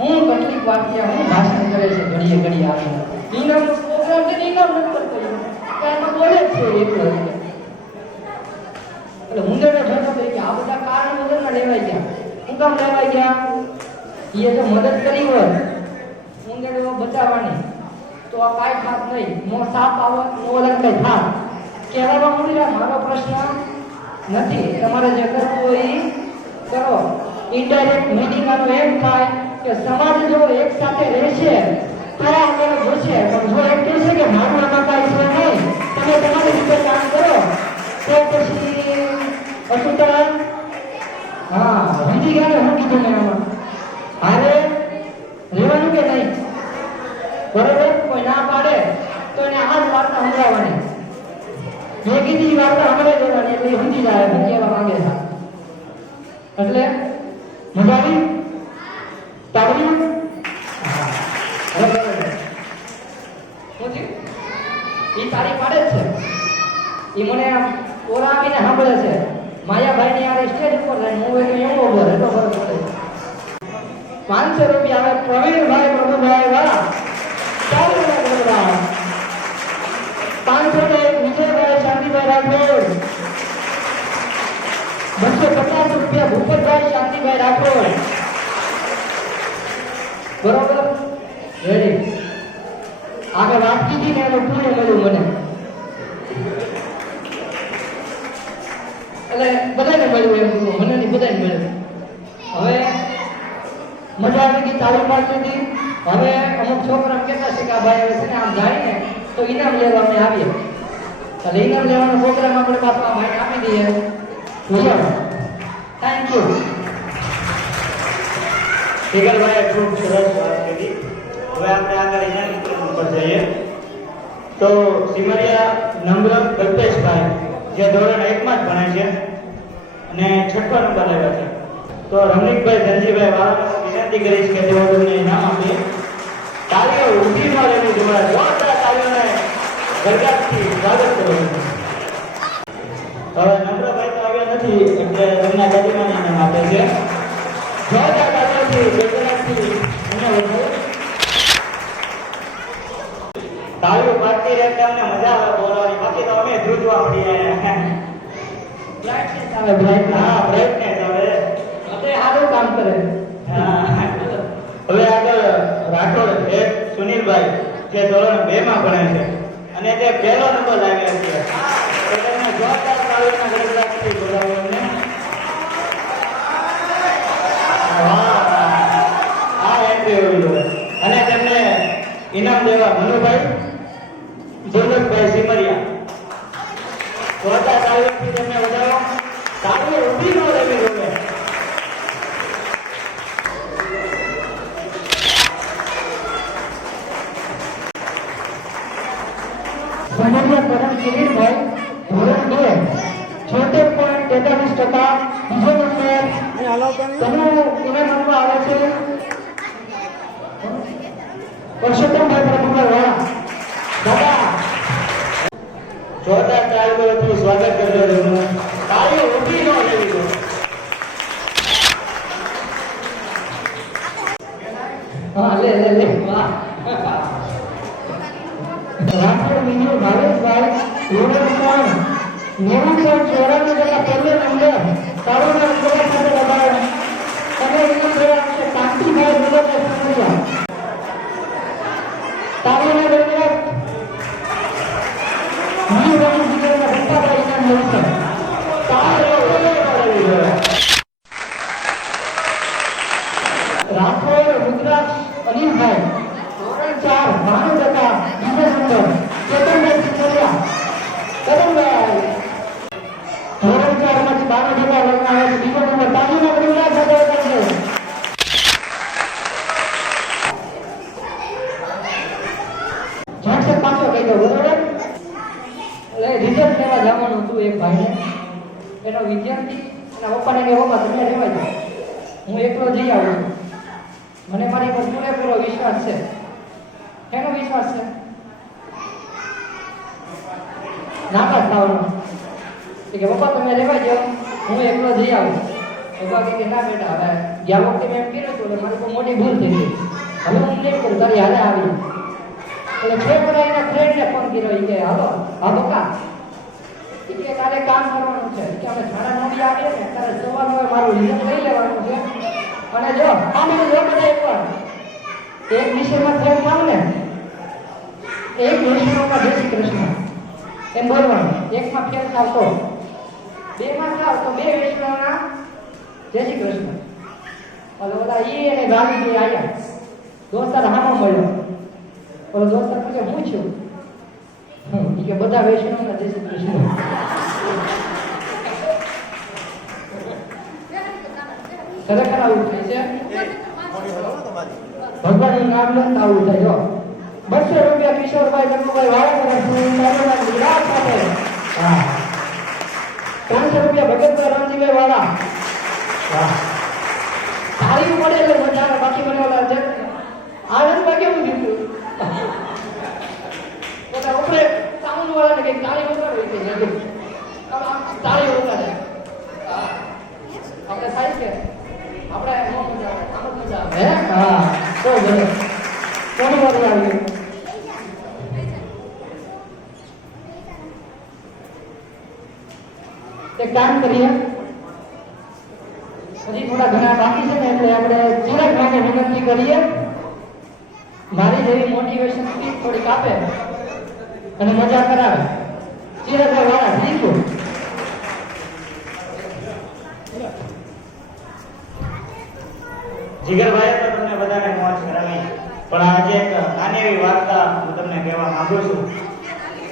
હું કેટલીક વાર ત્યાં હું ભાષણ કરે છે ઘડીએ ઘડી આવીને ઇનામ પ્રોગ્રામ કે ઇનામ નથી કરતો કાંઈ બોલે જ છે એટલો એટલે મુંદરને જોતો તો કે આ બધા કારણ વગરના લેવાઈ ગયા શું કામ લેવાઈ ગયા એ જો મદદ કરી હોય મુંદરને બચાવવાની તો આ કાંઈ થાત નહીં નો સાપ આવત નો ઓલન કઈ થાત કહેવામાં મુંદરા મારો પ્રશ્ન નથી તમારે જે કરવું હોય એ કરો ઇનડાયરેક્ટ મીનિંગ આનો એમ થાય કે સમાજ જો એક સાથે રહેશે તો આગળ જશે પણ જો એમ કહેશે કે મારું આમાં કાંઈ છે નહીં તમે તમારી રીતે કામ કરો તો પછી અસુતા હા સમજી ગયા ને હું કીધું મેં આમાં હારે રહેવાનું કે નહીં બરોબર કોઈ ના પાડે તો એને આ જ વાર્તા સંભળાવવાની મેં કીધી વાર્તા સંભળાઈ દેવાની એટલે સમજી જાય હું કહેવા માંગે છે એટલે મજા આવી તાળી ઈ તાળી પાડે જ છે ઈ મને ઓરા આવીને સાંભળે છે માયાભાઈ ની યાર સ્ટેજ ઉપર જાય હું એક એવો બોલ એટલો ફરક પડે 500 રૂપિયા આવે પ્રવીણભાઈ પ્રભુભાઈ વાહ ચાલુ રાખો 500 ને વિજયભાઈ શાંતિભાઈ રાઠોડ 250 રૂપિયા ભૂપતભાઈ શાંતિભાઈ રાઠોડ બરોબર રેડી આગળ વાત કીધી ને એનું પુણ્ય મળ્યું મને એટલે બધાને મળ્યું એમ મને નહીં બધાને મળ્યું હવે મજા આવી ગઈ તાલીમ પાસેથી હવે અમુક છોકરા કહેતા છે કે આ ભાઈ હવે છે ને આમ જાય ને તો ઇનામ લેવા અમે આવીએ એટલે ઇનામ લેવાનો પ્રોગ્રામ આપણે પાછો આ ભાઈને આપી દઈએ થેન્ક યુ જીગરભાઈએ ખૂબ સરસ વાત કરી હવે આપણે આગળ એના ઉપર જઈએ તો સિમરિયા નમ્ર કલ્પેશભાઈ જે ધોરણ 1 માં જ ભણે છે અને 6ઠો નંબર લાવ્યા છે તો રમણીકભાઈ ધનજીભાઈ વાળાને વિનંતી કરીશ કે તેઓ તમને ઇનામ આપે તાળીઓ ઊભી ન લેવી જોઈએ જોરદાર તાળીઓને ગરગાટથી સ્વાગત કરો હવે નમ્રભાઈ તો આવ્યા નથી એટલે તેમના ગતિમાન ઇનામ આપે છે જોરદાર તાળીઓથી ગરગાટથી એને વધુ તાળીઓ પાડતી રહે એટલે અમને મજા આવે બોલવાની બાકી તો અમે ધ્રુજવા મળીએ બ્રાઇટનેસ આવે બ્રાઇટનેસ હા બ્રાઇટનેસ આવે એટલે સારું કામ કરે હા હવે આગળ રાઠોડ એક સુનિલભાઈ જે ધોરણ 2 માં ભણે છે અને તે પહેલો નંબર લાવ્યા છે તો તેમને જોરદાર તાળીઓના ગણતરીથી બોલાવો અમને આ એન્ટ્રી હોવી જોઈએ અને તેમને ઇનામ દેવા મનુભાઈ જોનકભાઈ સિમરિયા જોરદાર તાળીઓથી તેમને વધારો તાળીઓ ઊભી ન લેવી જોઈએ સમગ્ર કરમ કિરીટભાઈ ધોરણ 2 76.43% બીજો નંબર તેનું ઇનામ આપવા આવે છે પરસોત્તમભાઈ પ્રભુભાઈ વાળા દાદા જોરદાર તાળીઓથી સ્વાગત કરજો તેમનું તાળીઓ ઊભી ન લેવી જોઈએ હા લે વાહ રાઠોડ મિનુ ભાવેશભાઈ ધોરણ 3 94 પહેલો નંબર તાળીઓના ગોળા સાથે લગાવ્યા તાળો જેવા લગ્ન આવે છે. બીજો નંબર તાળીનો પરિવાર સાથે છે. ઝાંખે પાછો કહી દો બરોબર. એટલે રિઝલ્ટ લેવા જવાનું હતું એક ભાઈને, એનો વિદ્યાર્થી એના પપ્પાને કે પપ્પા તમે રહેવા જાઓ, હું એકલો જઈ આવું છું. મને મારી પર પૂરેપૂરો વિશ્વાસ છે. એનો વિશ્વાસ છે નાકા થવાનો કે પપ્પા તમે રહેવા જાઓ, હું એકલો જઈ આવું. પપ્પા કે ના બેટા, હવે ગયા વખતે મેં એમ કર્યું હતું એટલે મારી કોઈ મોટી ભૂલ થઈ ગઈ, હવે હું નહીં કરું, તારી હારે આવી. એટલે ફેર એના ફ્રેન્ડને ફોન કર્યો, કે હાલો હા પપ્પા, કે તારે કામ કરવાનું છે, કે અમે છાણા નોડી આવીએ ને તારે સવાલ હોય મારું રિઝલ્ટ લઈ લેવાનું છે. અને જો આ મને જો બધા એકવાર એક વિષયમાં ફેર થાવ ને, એક વિષયમાં જય શ્રી કૃષ્ણ એમ બોલવાનું, એકમાં ફેર થાવ તો, બેમાં થાવ તો બે વિષયોના જય શ્રી કૃષ્ણ. ઓલો બધા ઈ અને ગાવી બે આવ્યા, દોસ્તાર હામો મળ્યો. ઓલો દોસ્તાર પૂછે હું છું, કે બધા વૈષ્ણવના જય શ્રી કૃષ્ણ. ખરેખર આવું થાય છે. ભગવાનનું નામ લેતા આવું થાય. જો 200 રૂપિયા કિશોરભાઈ ગંગુભાઈ વાળા ગુજરાત સાથે. હા 300 રૂપિયા ભગતભાઈ રામજીભાઈ વાળા. વાહ તાળી મળે એટલે મજા આવે. બાકી મને ઓલા છે આનંદમાં કેવું દીધું બધા ઉપર સાઉન્ડ વાળાને કઈક તાળી વગાડવી છે, તાળી વગાડે આપણે થાય છે, આપણે નો મજા આવે, આમ જ મજા આવે. હા તો બોલો કોની વાર આવી એક કામ કરીએ, હજી થોડા ઘણા બાકી છે ને, એટલે આપણે થોડાક માટે વિનંતી કરીએ, મારી જેવી મોટિવેશન સ્પીચ થોડીક આપે અને મજા કરાવે. ચિરાગભાઈ વાળા જીતું જીગરભાઈએ તો તમને બધાને મોજ કરાવી, પણ આજે એક નાની એવી વાર્તા હું તમને કહેવા માંગુ છું.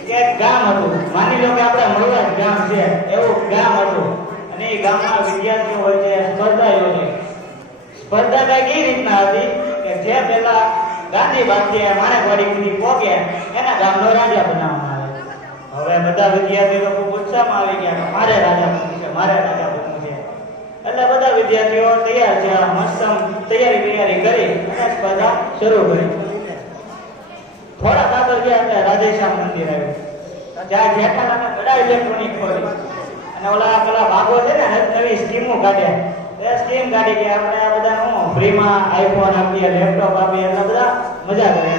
કે એક ગામ હતું, માની લો કે આપણા મળવા ગામ છે, એવું ગામ હતું, અને એ ગામના વિદ્યાર્થીઓ વચ્ચે સ્પર્ધા યોજી. સ્પર્ધા કઈ એ રીતના હતી કે જે પેલા ગાંધી બાગથી માણેકવાડી સુધી પહોંચે એના ગામનો રાજા બનાવવામાં આવે. હવે બધા વિદ્યાર્થીઓ ખૂબ ઉત્સાહમાં આવી ગયા કે મારે રાજા બનવું છે, મારે રાજા બનવું છે. એટલે બધા વિદ્યાર્થીઓ તૈયાર છે, મસ્ત તૈયારી કરી અને સ્પર્ધા શરૂ કરી. થોડા આગળ ગયા એટલે રાધેશ્યામ મંદિર આવ્યું, જ્યાં જેઠાલાલને બધા ઇલેક્ટ્રોનિક ખોલી અને ઓલા પેલા ભાગો છે ને નવી સ્કીમો કાઢ્યા. એ સ્કીમ કાઢી કે આપણે આ બધાનું ફ્રીમાં આઈફોન આપીએ, લેપટોપ આપીએ, એટલે બધા મજા કરે.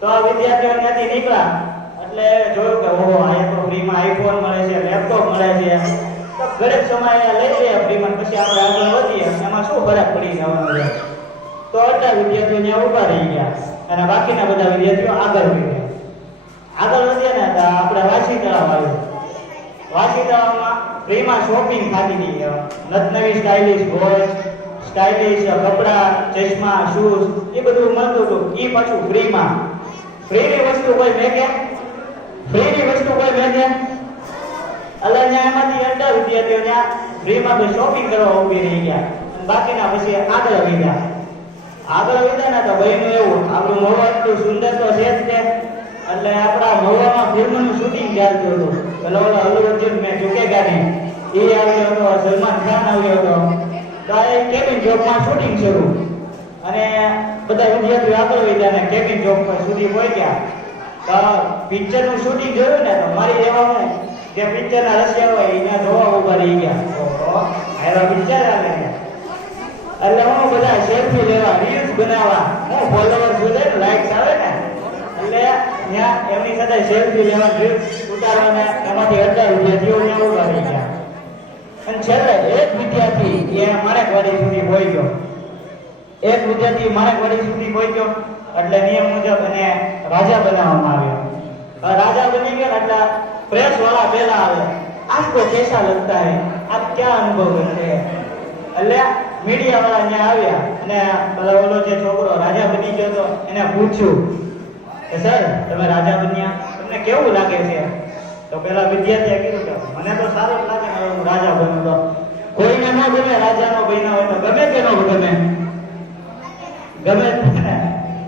તો આ વિદ્યાર્થીઓ ત્યાંથી નીકળ્યા એટલે જોયું કે ઓહો અહીંયા તો ફ્રીમાં આઈફોન મળે છે, લેપટોપ મળે છે, તો ઘરે સમય લઈ લઈએ ફ્રીમાં, પછી આપણે આગળ વધીએ, એમાં શું ફરક પડી જવાનો છે. તો અડધા વિદ્યાર્થીઓ ત્યાં ઊભા રહી ગયા અને બાકીના બધા વિદ્યાર્થીઓ આગળ વધ્યા. આગળ વધ્યા ને તો આપણે વાસી તળાવ આવ્યું. વાસી તળાવમાં ફ્રીમાં શોપિંગ થતી હતી, નવી સ્ટાઇલિશ વોચ, સ્ટાઇલિશ કપડા, ચશ્મા, શૂઝ એ બધું મળતું હતું. એ પાછું ફ્રીમાં. ફ્રીની વસ્તુ કોઈ મેકે, ફ્રીની વસ્તુ કોઈ મેકે. એટલે એમાંથી અડધા વિદ્યાર્થીઓ ત્યાં ફ્રીમાં શોપિંગ કરવા ઊભી રહી ગયા, બાકીના પછી આગળ વધ્યા. આગળ વધ્યા ને તો બહેનું એવું, આપણું મોવા એટલું સુંદર તો છે જ તે, એટલે આપણા મોવામાં ફિલ્મનું શૂટિંગ ચાલતું હતું. પેલો અલ્લુ અર્જુન મેં ચૂકેગા નહીં એ આવ્યો હતો, સલમાન ખાન આવ્યો હતો. તો એ કેબિન જોબમાં શૂટિંગ શરૂ, અને બધા વિદ્યાર્થીઓ આગળ વધ્યા ને કેબિન જોબ સુધી પહોંચ્યા. તો પિક્ચરનું શૂટિંગ જોયું ને તો મારી રહેવાનું જે પિક્ચરના રસિયા હોય એને જોવા ઉભા રહી ગયા. ઓહો એવા પિક્ચર આવે છે, એટલે હું બધા સેલ્ફી લેવા, રીલ્સ બનાવવા, હું ફોલોવર્સ વધે ને લાઈક્સ આવે ને, એટલે ત્યાં એમની સાથે સેલ્ફી લેવા, રીલ્સ ઉતારવાના, એમાંથી અડધા વિદ્યાર્થીઓ ત્યાં ઉભા રહી ગયા. અને છેલ્લે એક વિદ્યાર્થી એ માણેકવાડી સુધી પહોંચ્યો. એક વિદ્યાર્થી માણેકવાડી સુધી પહોંચ્યો એટલે નિયમ મુજબ એને રાજા બનાવવામાં આવ્યો. રાજા બની ગયો એટલે પ્રેસ વાળા પહેલા આવે, આપકો કેસા લગતા હે, આપ ક્યાં અનુભવ કરતે હે. એટલે મીડિયા વાળા ત્યાં આવ્યા અને પેલો ઓલો જે છોકરો રાજા બની ગયો તો એને પૂછ્યું કે સર તમે રાજા બન્યા, તમને કેવું લાગે છે? તો પેલા વિદ્યાર્થીએ કીધું કે મને તો સારું જ લાગે ને, હું રાજા બનું તો કોઈને ન ગમે રાજાનો બન્યા હોય તો ગમે કે ન ગમે ગમે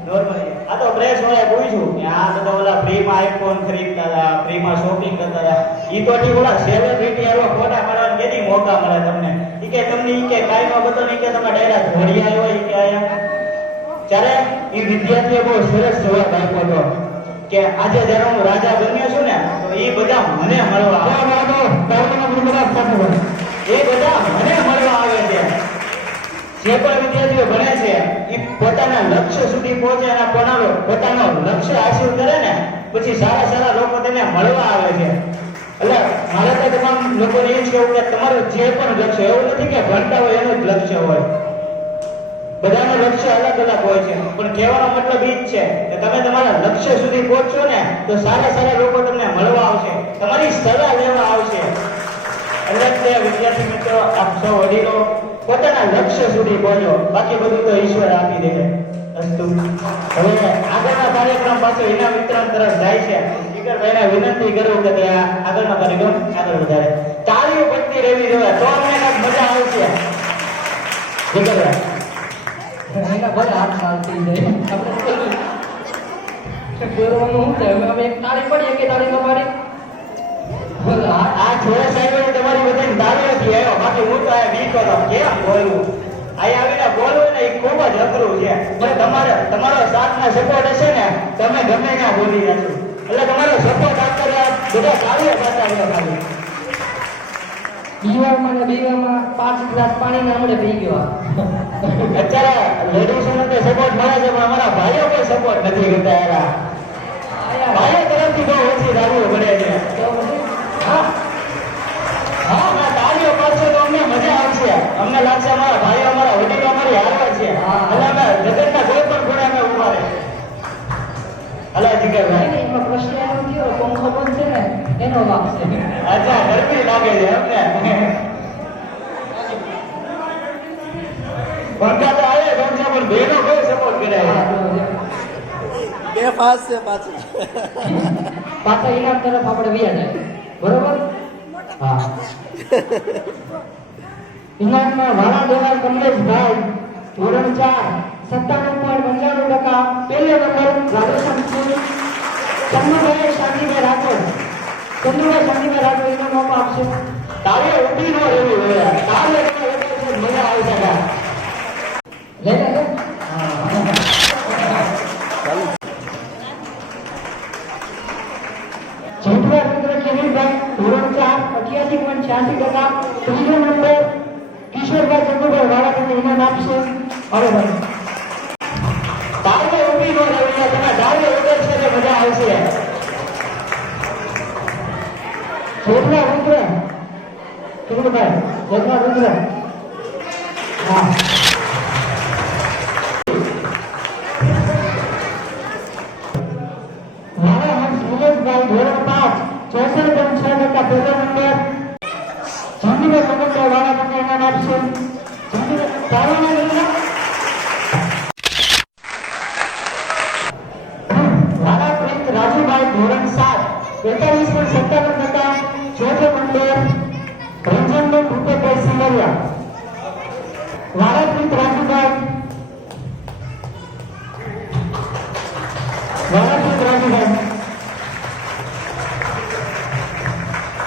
નોર્મલી આ તો પ્રેસ વાળાએ પૂછ્યું કે આ બધા ઓલા ફ્રીમાં આઈફોન ખરીદતા હતા ફ્રીમાં શોપિંગ કરતા હતા ઈ તો ઠીક ઓલા સેલિબ્રિટી આવો ફોટા પાડવાના કેદી મોકા મળે તમને ઈ કે તમને ઈ કે કાઈ નો બતો નહીં કે તમે ડાયરા ઘોડી આવ્યો ઈ કે આયા ત્યારે ઈ વિદ્યાર્થીએ બહુ સરસ જવાબ આપ્યો હતો કે આજે જ્યારે હું રાજા બન્યો છું ને તો ઈ બધા મને મળવા આવે એ બધા મને મળવા આવે છે જે પણ વિદ્યાર્થીઓ ભણે છે એ પોતાના લક્ષ્ય સુધી પહોંચે અને પોતાનો લક્ષ્ય હાંસલ કરે ને પછી સારા સારા લોકો તેને મળવા આવે છે એટલે મારે તો તમામ લોકોને એ જ કહેવું કે તમારું જે પણ લક્ષ્ય એવું નથી કે ભણતા હોય એનું જ લક્ષ્ય હોય બધાનું લક્ષ્ય અલગ અલગ હોય છે પણ કહેવાનો મતલબ એ જ છે કે તમે તમારા લક્ષ્ય સુધી પહોંચશો ને તો સારા સારા લોકો તમને મળવા આવશે તમારી સલાહ લેવા આવશે એટલે તે વિદ્યાર્થી મિત્રો આપ સૌ વડીલો પોતાના લક્ષ્ય સુધી પહોંચો બાકી બધું તો ઈશ્વર આપી દે અસ્તુ હવે આગળના કાર્યક્રમ પાછો ઇનામ વિતરણ તરફ જાય છે સ્પીકરભાઈને વિનંતી કરું કે તે આગળનો કાર્યક્રમ આગળ વધારે તાળીઓ પડતી રહેવી જોઈએ તો અમને કંઈક મજા આવશે સ્પીકરભાઈ એના ભલે હાથ ચાલતી જાય આપણે બોલવાનું શું છે હવે એક તાળી પડીએ કે તાળી ન પાડી બોલો આ છોરા સાહેબ તમારી બધાની તાળીઓથી આવ્યો બાકી હું તો આ વીકો તો કેમ બોલવું અહીં આવીને બોલવું ને એ ખૂબ જ અઘરું છે તમારો સાથના સપોર્ટ હશે ને તમે ગમે ત્યાં બોલી જશો એટલે તમારો સપોર્ટ આપતા બધા તાળીઓ પાછા ખાલી બીવામાં 5 ગ્લાસ પાણી નામડે પી ગયો અત્યારે લેડીઝોને તો સપોર્ટ મળે છે પણ અમારા ભાઈઓ કોઈ સપોર્ટ નથી કરતા એના ભાઈઓ તરફથી બહુ ઓછી લાગવું પડે છે હા ના તાળીઓ પાડશો તો અમને મજા આવશે અમને લાગશે અમારા ભાઈઓ અમારા વડીલો અમારી હારવાર છે એટલે અમે જગતના કોઈ પણ ખૂણે અમે ઉભા રહે અલા જીગરભાઈ એમાં પ્રશ્ન એનો થયો પંખો બંધ છે ને એનો વાક છે અચ્છા ગરમી લાગે છે અમને પંખા તો આવે પંખા પણ બેનો કોઈ સપોર્ટ કરે બે ફાસ છે પાછું પાછા ઇનામ તરફ આપણે વ્યા જાય બરોબર હા ઇનામમાં વાળા દેવાલ કમલેશભાઈ ધોરણ 4 97.95% પહેલો number graduation school Chandubhai Shantibhai Rathod ઇનામ આપશે તાળીઓ ઊભી ન રહેવી હોય તાળીઓ મજા આવી શકે લે લે લે જેઠવા મિત્ર કિરીટભાઈ ધોરણ 4 88.86% ત્રીજો નંબર કિશોરભાઈ ચંદુભાઈ વાળાને ઇનામ આપશે હવે ભાઈ તાળીઓ ઊભી ન રહેવી હોય તમે તાળીઓ ઉડે છે તો મજા આવશે જેઠવા મિત્ર કિરીટભાઈ જેઠવા મિત્ર હા મારા હર્ષ નિલેશભાઈ ધોરણ 5 64.6% પહેલો નંબર ચંદુભાઈ ચંદુભાઈ વાળાને ઇનામ આપશે ચંદુભાઈ તાળીના લીધા વાળાપ્રીત રાજુભાઈ ધોરણ 7 45.57% ચોથો નંબર રંજનબેન ભૂપતભાઈ સિંગરિયા વાળાપ્રીત રાજુભાઈ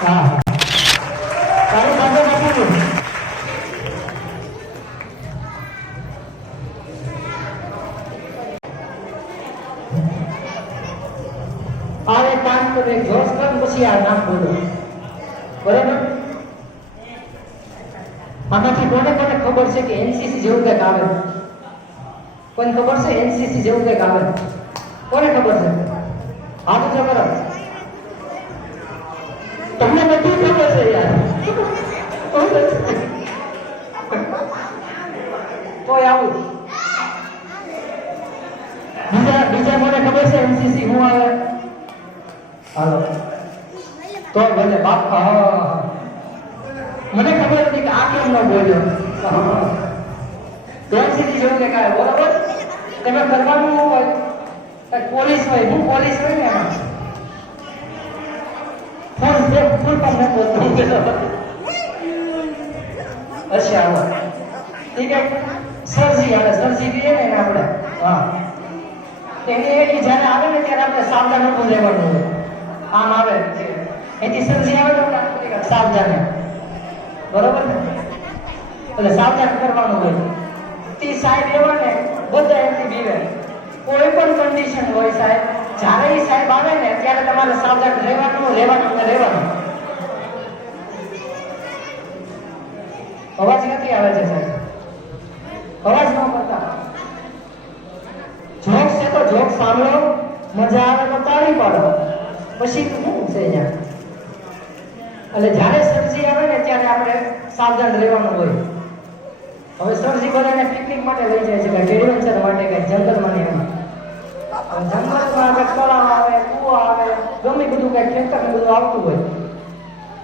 હા તારે બાબા બાપુ આવે કામ કરે જોશ કર પછી આ નામ બોલો બરાબર આમાંથી કોને કોને ખબર છે કે એનસીસી જેવું કંઈક આવે કોને ખબર છે એનસીસી જેવું કંઈક આવે કોને ખબર છે હાથ ઊંચો કરો તમને બધું ખબર છે યાર કોઈ આવું બીજા કોને ખબર છે એનસીસી હું આવે હાલો તો ભલે બાપ મને ખબર હતી કે આ કેમ ન બોલ્યો એનસીસી જેવું કે કાંઈ બરોબર તમે કરવાનું હોય પોલીસ હોય હું પોલીસ હોય ને ફોન ફૂલ પણ ન બોલતો હશે આવો ઠીક છે સરજી આવે સરજી કહીએ ને એને આપણે હા એની એ જ્યારે આવે ને ત્યારે આપણે સાવધાન ઊભું રહેવાનું હોય આમ આવે એથી સરજી આવે તો આપણે સાવધાન બરોબર ને એટલે સાવધાન કરવાનું હોય તે સાહેબ એવા ને બધા એમની બીવે કોઈ પણ કન્ડિશન હોય સાહેબ જ્યારે એ સાહેબ આવે ને ત્યારે તમારે સાવધાન રહેવાનું રહેવાનું ને રહેવાનું અવાજ ક્યાંથી આવે છે સાહેબ અવાજ ન કરતા જોક્સ છે તો જોક્સ સાંભળો મજા આવે તો તાળી પાડો પછી શું છે અહીંયા એટલે જ્યારે સરજી આવે ને ત્યારે આપણે સાવધાન રહેવાનું હોય હવે સરજી બધાને પિકનિક માટે લઈ જાય છે કે એડવેન્ચર માટે કે જંગલમાં ને એમ જંગલમાં કે તળાવ આવે કૂવો આવે ગમે બધું કઈ ખેતર ને બધું આવતું હોય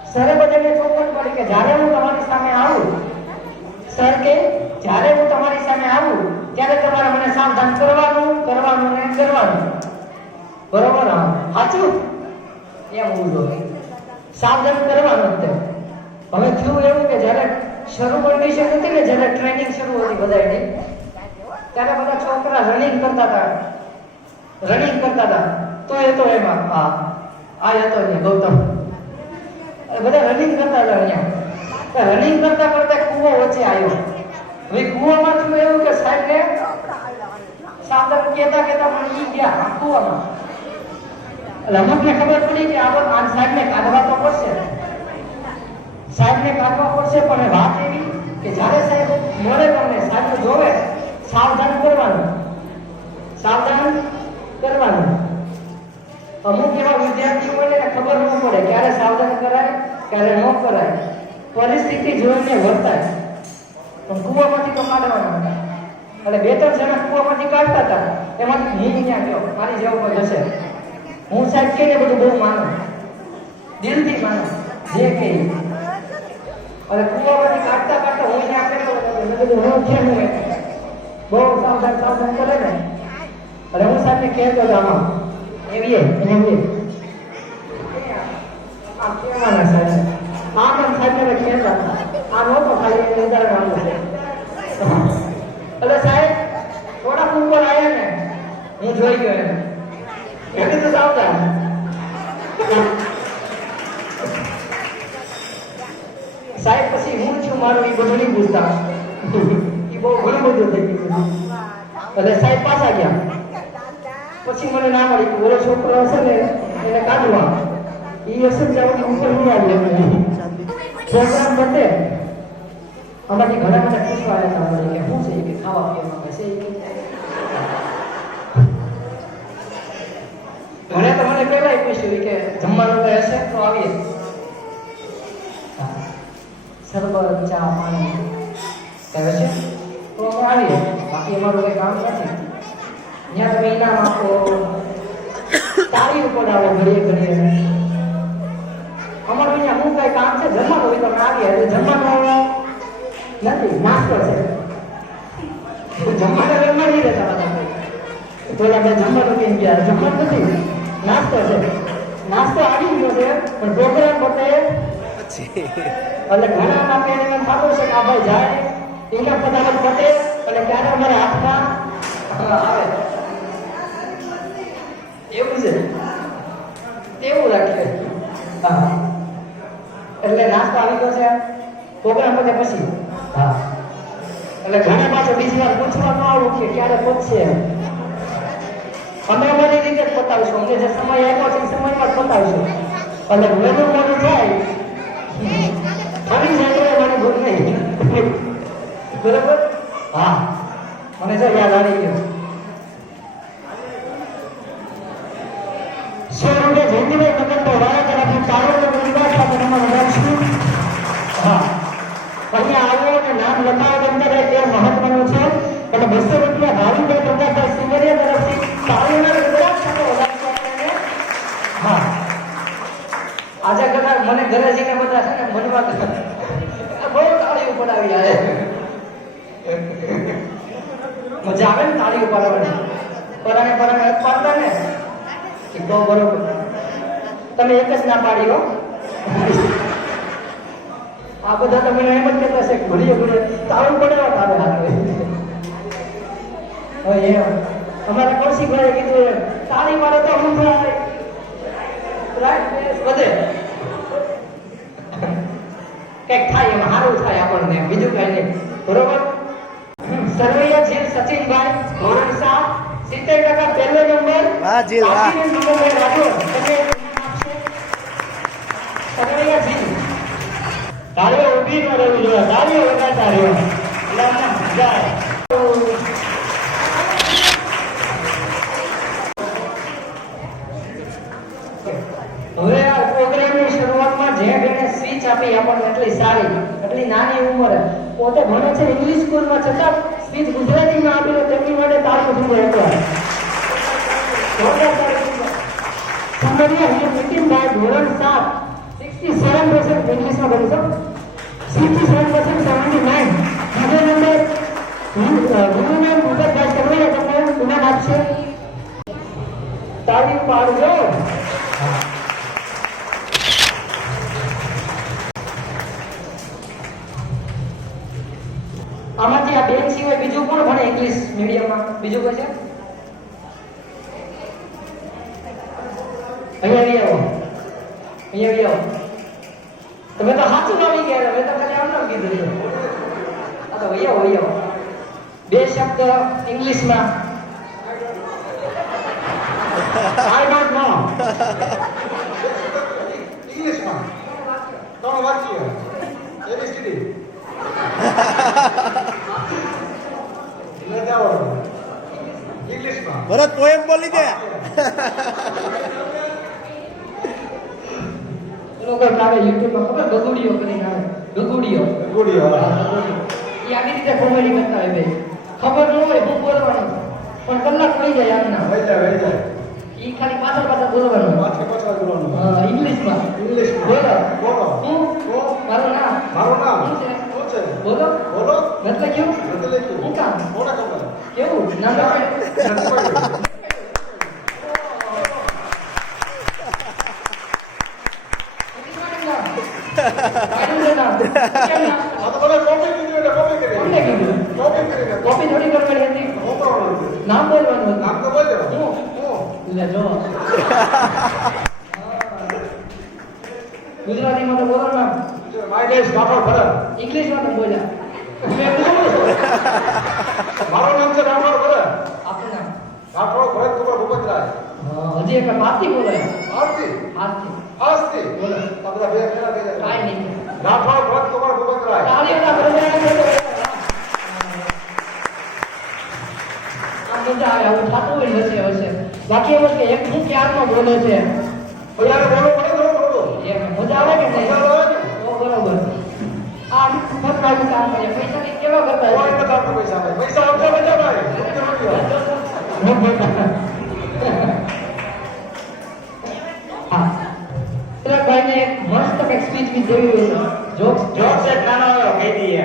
સરે બધાને ચોખવટ પડી કે જ્યારે હું તમારી સામે આવું સર કે જ્યારે હું તમારી સામે આવું ત્યારે તમારે મને સાવધાન કરવાનું ને કરવાનું બરોબર હા સાચું એમ હું જોઈએ સાવધાન કરવાનું જ હવે થયું એવું કે જ્યારે શરૂ કન્ડિશન હતી ને જ્યારે ટ્રેનિંગ શરૂ હતી બધાની ત્યારે બધા છોકરા રનિંગ કરતા હતા તો એ તો એમાં હા આ હતો નહીં ગૌતમ બધા રનિંગ કરતા હતા અહીંયા રનિંગ કરતા કરતા કૂવો વચ્ચે આવ્યો હવે કૂવામાં થયું એવું કે સાહેબ ને સાવધાન કહેતા મને ઈ ગયા કૂવામાં એટલે અમુકને ખબર પડી કે આ સાહેબને કાઢવા તો પડશે સાહેબને કાઢવા પડશે પણ વાત એવી કે જ્યારે સાહેબ મળે તમને સાહેબ જોવે સાવધાન કરવાનું અમુક એવા વિદ્યાર્થીઓને ખબર ન પડે ક્યારે સાવધાન કરાય ક્યારે ન કરાય પરિસ્થિતિ જોઈને વર્તાય પણ કૂવામાંથી તો કાઢવાના હતા એટલે બે ત્રણ જણા કૂવામાંથી કાઢતા હતા એમાંથી હું ત્યાં ગયો મારી જેવો કોઈ હશે હું સાહેબ કે બધું બહુ માનું દિલથી માનું જે કે અને કૂવામાંથી કાઢતા હું ત્યાં કહેતો મેં કીધું હું કેમ બહુ સાવધાન કરે ને અને હું સાહેબને કહેતો હતો આમાં એવી આ કહેવાના સાહેબ આ પણ સાહેબને કહેતા આ નહોતો ખાલી એને ઉદાહરણ આપવું છે એટલે સાહેબ થોડા ઉપર આવ્યા ને હું જોઈ ગયો એને કીધું સાવધાન સાહેબ પછી હું છું મારું એ બધું નહીં પૂછતા એ બહુ ઘણું બધું થઈ ગયું એટલે સાહેબ પાછા ગયા પછી મને ના મળી ઓલો છોકરો હશે ને એને કાઢવા એ હશે જવાનું ઉપર નહીં આવ્યું પ્રોગ્રામ બને અમારી ઘણા બધા પૂછવા આવ્યા હતા કે શું છે કે ખાવા પીવા છે મને તો મને પહેલા પૂછ્યું કે જમવાનું કઈ હશે તો આવીએ સરબત ચા પાણી કહે છે તો અમે આવીએ બાકી અમારું કઈ કામ નથી ત્યાં તમે ઇનામ આપો તાળી ઉપર આવો ઘડીએ અમારું અહીંયા હું કઈ કામ છે જમવાનું હોય તમે આવીએ એટલે જમવાનું નથી નાસ્તો છે જમવાના ઘરમાં નહીં રહેતા થોડા બે જમવાનું કેમ ગયા જમવાનું નથી નાસ્તો છે નાસ્તો આવી ગયો છે પણ પ્રોગ્રામ પતે એટલે ઘણા માટે એને થતું છે કે આ ભાઈ જાય એના ફટાફટ પતે અને ત્યારે અમારા હાથમાં આવે એવું છે તેવું રાખીએ હા એટલે નાસ્તો આવી ગયો છે પ્રોગ્રામ પતે પછી હા એટલે ઘણા પાછો બીજી વાર પૂછવા ન આવું કે ક્યારે પતશે અમે અમારી રીતે જ પતાવશું અમને જે સમય આપ્યો છે એ સમયમાં જ પતાવશું એટલે વહેલું મોડું થાય ફરી જાય મારી ભૂલ નહીં બરોબર હા મને જો યાદ આવી ગયો 100 રૂપિયા જયંતિભાઈ નગર તો વાળા તરફથી તાળીઓનો પરિવાર સાથે તમારું નામ શું હા અહીંયા આવો અને નામ લખાવો અંદર તે મહત્વનું છે અને 200 રૂપિયા ભાવિભાઈ પ્રકાશભાઈ સિંગરિયા તરફથી તાળીઓના ગણરાજ સાથે વધારશો આપણને હા આજે કદાચ મને ઘરે જઈને બધા છે ને મનમાં બહુ તાળીઓ પડાવી આવે મજા આવે ને તાળીઓ પડાવવાની પરાને પાડતા ને કે બહુ બરોબર તમે એક જ ના પાડી હો આ બધા તમે એમ જ કહેતા હશે કે ઘડીએ ઘડીએ તાળું પડેવા તારે હારે. હવે એમ અમારા કૌશિકભાઈએ કીધું એમ તાળી મારે તો હું થાય રાઈટ વધે કંઈક થાય એમ સારું થાય આપણને, બીજું કઈ નહીં. બરોબર. સરવૈયા છે સચિનભાઈ ધોરણ 7 70% પહેલો નંબર. વાહ જી, વાહ. કાશીબેન મગનભાઈ રાઠોડ તમે સરવૈયા છે. તાળીઓ ઊભી ન રહેવી જોઈએ, તાળીઓ વગાડતા રહ્યો એટલે અમને મજા આવે. હવે આ પ્રોગ્રામની શરૂઆતમાં જે બેને સ્પીચ આપી આપણને એટલી સારી, એટલી નાની ઉંમરે પોતે ભણે છે ઇંગ્લિશ સ્કૂલમાં, છતાં સ્પીચ ગુજરાતીમાં આપી તો તેમની માટે તાળીઓ થઈ જાય. સમરિયા હિયર નીતિનભાઈ ધોરણ 7 67% ઇંગ્લિશમાં ભણી છો, 67% 79. બીજો નંબર ગુરુનામ ભૂપતભાઈ સમરિયા તમને ઇનામ આપશે. તાળી પાડજો. આમાંથી આ બેન સિવાય બીજું કોણ ભણે ઇંગ્લિશ મીડિયમમાં? બીજું કોઈ છે? અહીંયા આવો, અહીંયા આવો. તમે તો સાચું આવી ગયા, મેં તો ખાલી આમ નામ કીધું. આ તો વૈયા બે શબ્દ ઇંગ્લિશમાં. I don't know. ઇંગ્લિશમાં ત્રણ વાક્ય ABCD નથી આવડતું ઇંગ્લિશમાં. ભરત પોએમ બોલી દે. લોકો આવે યુટ્યુબમાં ખબર ગગુડીઓ કરીને આવે. ગગુડીઓ ગુડીઓ એ આવી રીતે કોમેડી કરતા હોય. ભાઈ ખબર ન હોય હું બોલવાનું પણ કલાક પડી જાય આમના. વહી જાય ઈ ખાલી પાછળ બોલવાનું. પાછળ બોલવાનું. ઇંગ્લિશમાં ઇંગ્લિશમાં બોલો. બોલો. હું મારું નામ મારું નામ શું છે? શું છે? બોલો. બોલો. મતલબ કેવું? નથી લખ્યું. હું કામ કોને ખબર? કેવું નામ નથી પડ્યું. આ તો મને કોપી કીધું એટલે કોપી કરી. કોને કીધું? કોપી કરીને કોપી થોડી કરવાની હતી. મોકલવાનું હતું. નામ બોલવાનું હતું. નામ તો બોલ દેવાનું. હું? હું લે જો ગુજરાતીમાં તો બોલો નામ, માય નેમ ઇઝ રાઠોડ ભરત. ઇંગ્લિશમાં તો બોલ્યા. મેં કીધું મારું નામ છે રાઠોડ ભરત. આપણું નામ. રાઠોડ ભરત કુમાર ભૂપતરાય. હજી એક આરતી બોલાય. આરતી આરતી આસ્તી બોલો. આ બધા બે ફેરા થઈ જાય. કાંઈ નહીં. રાઠોડ ભરત કુમાર ભૂપતરાય. તાળીઓના ગરબાના ગરબા. આમ મજા આવે. આવું થતું હોય હશે. બાકી એવું છે કે એક હું ક્યારમાં બોલે છે. બધાને બોલવું પડે થોડું થોડું. એમ મજા આવે કે નહીં? મજા આવે ને? તો બરોબર. આમ ફરવાનું કામ કરીએ. પૈસાની કેવા કરતા કોઈ હોય? નથી આપતું પૈસા ભાઈ. પૈસા આપજો મજા ભાઈ. હા. પેલા ભાઈને એક મસ્ત એક સ્પીચ બી દેવી હોય છે. જોક્સ જોક્સ એક નાનો એવો કહી દઈએ.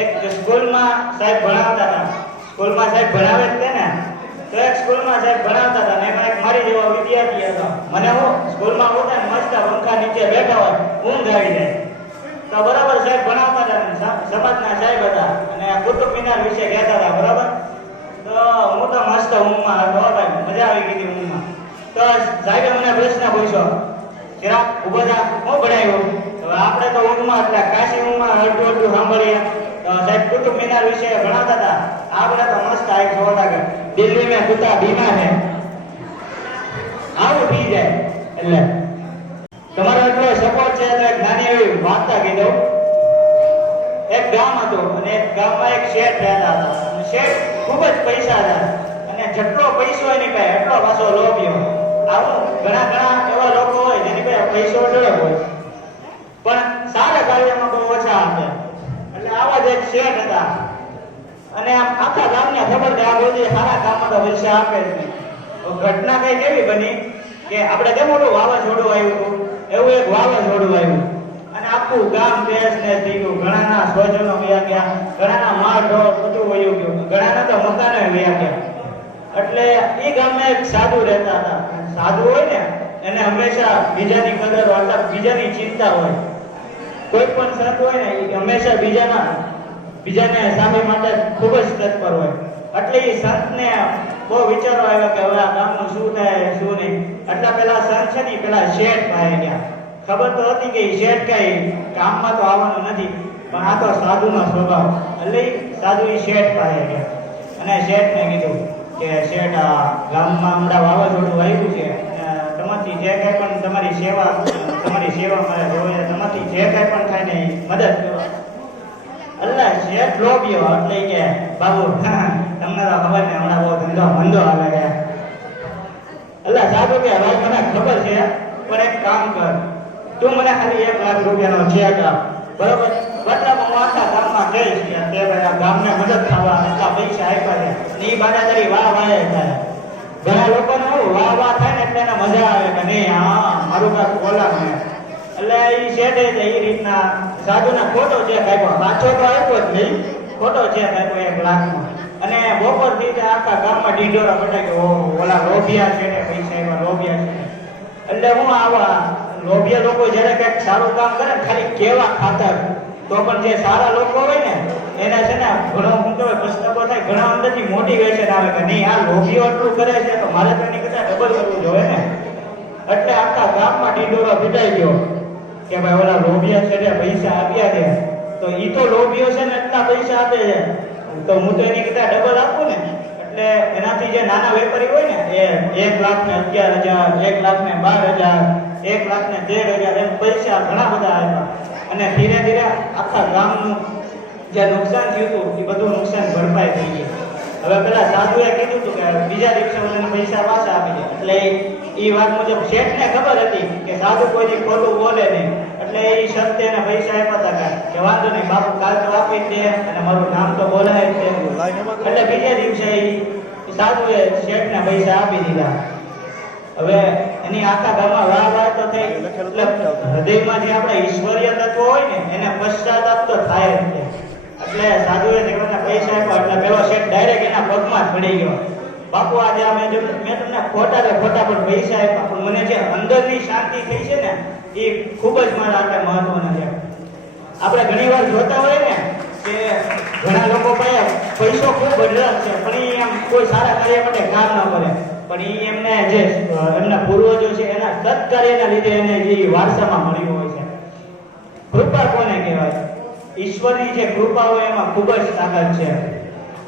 એક સ્કૂલમાં સાહેબ ભણાવતા હતા. સ્કૂલમાં સાહેબ ભણાવે જ તે ને, તો એક સ્કૂલમાં સાહેબ ભણાવતા હતા ને એમાં એક મારી જેવો વિદ્યાર્થી હતો. મને હું સ્કૂલમાં હોતા ને મસ્ત પંખા નીચે બેઠા હોય, ઊંઘ આવી જાય. તો બરાબર સાહેબ ભણાવતા હતા ને સમાજના સાહેબ હતા અને કુતુબ મિનાર વિશે કહેતા હતા. બરાબર. તો હું તો મસ્ત ઊંઘમાં હતો ભાઈ, મજા આવી ગઈ ઊંઘમાં. તો સાહેબે મને પ્રશ્ન પૂછ્યો, ચિરાગ ઉભો થા, હું ભણાવ્યું? હવે આપણે તો ઊંઘમાં એટલે કાશી ઊંઘમાં અડધું સાંભળીએ. તો સાહેબ કુતુબ મિનાર વિશે ભણાવતા હતા. આપણે તો મસ્ત એક જોતા કે દિલ્હી મેં કુત્તા બીમાર હે, આવું થઈ જાય. એટલે તમારો એટલો સપોર્ટ છે તો એક નાની એવી વાર્તા કહી દઉં. એક ગામ હતું અને એક ગામમાં એક શેઠ રહેતા હતા. અને શેઠ ખૂબ જ પૈસાદાર અને જેટલો પૈસો એની પાસે એટલો પાછો લોભ્યો. આવું ઘણા એવા લોકો હોય જેની પાસે પૈસો જોડે હોય પણ સારા કાર્યમાં બહુ ઓછા આપે. એટલે આવા જ એક શેઠ હતા અને આમ આખા ગામને ખબર કે આ બધી સારા કામમાં તો પૈસા આપે જ નહીં. તો ઘટના કઈ કેવી બની કે આપણે કેમ મોટું વાવાઝોડું આવ્યું હતું એવું એક વાવાઝોડું આવ્યું અને આખું ગામ દેશ ને થઈ ગયું. ઘણાના સ્વજનો વયા ગયા, ઘણાના માલ ઢોર બધું વયું ગયું, ઘણાના તો મકાનો વયા ગયા. એટલે એ ગામમાં એક સાધુ રહેતા હતા. સાધુ હોય ને એને હંમેશા બીજાની કદર હોય, બીજાની ચિંતા હોય. કોઈ પણ સંત હોય ને એ હંમેશા બીજાને સામે માટે ખૂબ જ તત્પર હોય. એટલે એ સંતને બહુ વિચારો આવ્યા કે હવે આ ગામનું શું થાય શું નહીં. એટલા પેલા સંત છે ને પેલા શેઠ પાસે ગયા. ખબર તો હતી કે શેઠ કઈ ગામમાં તો આવવાનું નથી, પણ આ તો સાધુનો સ્વભાવ. એટલે સાધુ એ શેઠ પાસે ગયા અને શેઠને કીધું કે શેઠ આ ગામમાં હમણાં વાવાઝોડું આવ્યું છે, તમારી જે કંઈ પણ તમારી સેવા મારે જોઈએ, તમારી જે કંઈ પણ થાય ને એ મદદ કરો. અલ્લા શેઠ લોભ્યો એટલે કે બાબુ તમને તો ખબર ને હમણાં બહુ ધંધો મંદો આવે છે. અલ્લા સાધુ કે હવે મને ખબર છે, પણ એક કામ કર, તું મને ખાલી 1 લાખ રૂપિયાનો ચેક આપ, બરોબર? મતલબ હું આખા ગામમાં કહીશ કે તે ભાઈ આ ગામને મદદ થવા આટલા પૈસા આપ્યા છે. એ બાજુ તારી વાહ થાય. ઘણા લોકોને વાહ થાય ને એટલે એને મજા આવે કે નહીં હા મારું કાંક બોલા મને. એટલે એ શેઠે એ રીતના સાધુને ખોટો ચેક આપ્યો, સાચો તો આપ્યો જ નહીં, ખોટો ચેક આપ્યો 1 લાખનો. અને બપોરથી આખા ગામમાં ઢીંઢોરા પટાય કે ઓલા લોભિયા છે ને પૈસા એવા લોભિયા છે. એટલે હું આવા લોભિયા લોકો જ્યારે કંઈક સારું કામ કરે ને ખાલી કેવા ખાતર, તો પણ જે સારા લોકો હોય ને એના છે ને ઘણો શું કહેવાય પસ્તાવો થાય, ઘણા અંદરથી મોટિવેશન આવે કે નહીં આ લોભીઓ આટલું કરે છે તો મારે તો એની કરતાં ડબલ કરવું જોઈએ ને. એટલે આખા ગામમાં ઢીંઢોરો પીટાઈ ગયો કે ભાઈ ઓલા લોભિયા છે ને પૈસા આપ્યા છે, તો ઈ તો લોભીઓ છે ને એટલા પૈસા આપે છે તો હું તો એની કરતાં ડબલ આપું ને. એટલે એનાથી જે નાના વેપારી હોય ને એ 1 લાખને 11,000, 1 લાખને 12,000, 1 લાખને 13,000 એમ પૈસા ઘણા બધા આપ્યા. અને ધીરે ધીરે આખા ગામનું જે નુકસાન થયું હતું એ બધું નુકસાન ભરપાઈ થઈ ગયું. હવે પેલા સાધુએ કીધું હતું કે બીજા રિક્ષાવાળાને પૈસા પાછા આપી દે. એટલે એ વાત મુજબ શેઠને ખબર હતી કે સાધુ કોઈથી ખોટું બોલે નહીં, એટલે એ શરતે એને પૈસા આપ્યા હતા કે વાંધો નહીં બાપુ કાલ તો આપી દે અને મારું નામ તો બોલાય જ છે. એટલે બીજા દિવસે એ સાધુએ શેઠને પૈસા આપી દીધા. હવે એની આખા ગામમાં વાહ તો થઈ. હૃદયમાં જે આપણે ઈશ્વરીય તત્વ હોય ને એને પશ્ચાતાપ તો થાય જ છે. એટલે સાધુએ જેવાના પૈસા આપ્યા એટલે પેલો શેઠ ડાયરેક્ટ એના પગમાં ચડી ગયો. બાપુ આજે મેં તમને ખોટા પણ પૈસા આપ્યા, પણ મને જે અંદરની શાંતિ થઈ છે ને એ ખૂબ જ મારા માટે મહત્વના છે. આપણે ઘણી વાર જોતા હોય ને કે ઘણા લોકો પાસે પૈસો ખૂબ અઢળક છે, પણ એ એમ કોઈ સારા કાર્ય માટે કામ ન કરે. પણ એ એમને જે એમના પૂર્વજો છે એના સત્કાર્યના લીધે એને જે વારસામાં મળ્યું હોય છે. કૃપા કોને કહેવાય? ઈશ્વરની જે કૃપા હોય એમાં ખૂબ જ તાકાત છે.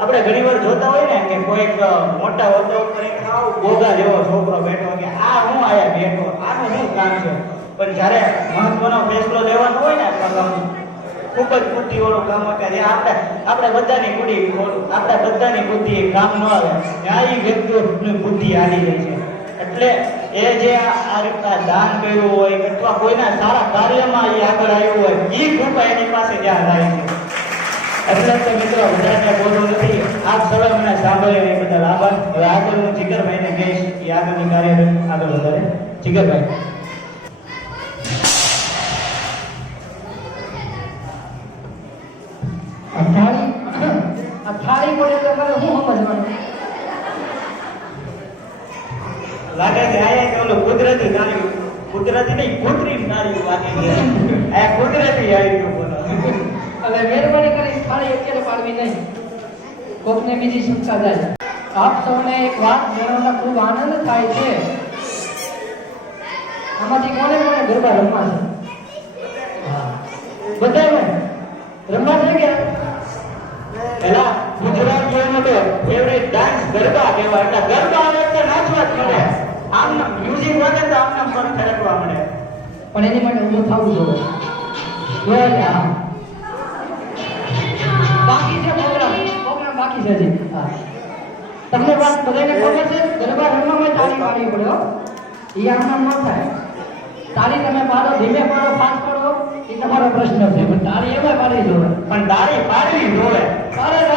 આપણે ઘણી વાર જોતા હોય ને કે કોઈક મોટા હોદ્દા ઉપર એક આવ ગોગા જેવો છોકરો બેઠો કે આ હું આયા બેઠો, આનું શું કામ છે? પણ જ્યારે મહત્વનો ફેસલો લેવાનો હોય ને ખૂબ જ બુદ્ધિવાળું કામ હોય જે આપણે બધાની બુદ્ધિ કામ ન આવે ત્યાં એ વ્યક્તિની બુદ્ધિ હાલી જાય છે. એટલે એ જે આ રીતના દાન કર્યું હોય અથવા કોઈના સારા કાર્યમાં એ આગળ આવ્યું હોય એ કૃપા એની પાસે જ્યાં થાય છે. એટલે તો મિત્રો બધાને બોલવું નથી. આપ સૌએ મને સાંભળ્યું એ બદલ આભાર. હવે આગળ હું જીગરભાઈને કહીશ કે આગળની કાર્ય આગળ વધારે. જીગરભાઈ. થાળી બોલે તો મારે શું સમજવાનું? લાગે છે આયા કે ઓલું કુદરતી તાળી, કુદરતી નહીં કૃત્રિમ તાળી લાગે છે. આ કુદરતી આવી ગયું બોલો. હવે મહેરબાની કરી થાળી અત્યારે પાડવી નહીં, કોકને બીજી શિક્ષા જાય. આપ સૌને એક વાત જણાવતા ખૂબ આનંદ થાય છે. આમાંથી કોને ગરબા રમવા છે? બધાને રમવા છે કે પેલા ગુજરાતીઓનો તો ફેવરેટ ડાન્સ ગરબા કહેવાય. એટલે ગરબા આવે એટલે નાચવા જ મળે. આમ મ્યુઝિક વાગે તો આમ પર ખરેખવા મળે. પણ એની માટે ઊભું થવું જોઈએ. બાકી છે પ્રોગ્રામ બાકી છે હજી. તમને વાત બધાને ખબર છે ગરબા રમવામાં તાળી પાડવી પડે. એ આમ ન થાય. તાળી તમે પાડો, ધીમે પાડો, ફાસ્ટ પાડો એ તમારો પ્રશ્ન છે, પણ તાળી એમાં પાડવી જોઈએ. પણ તાળી પાડવી જોઈએ. તાળી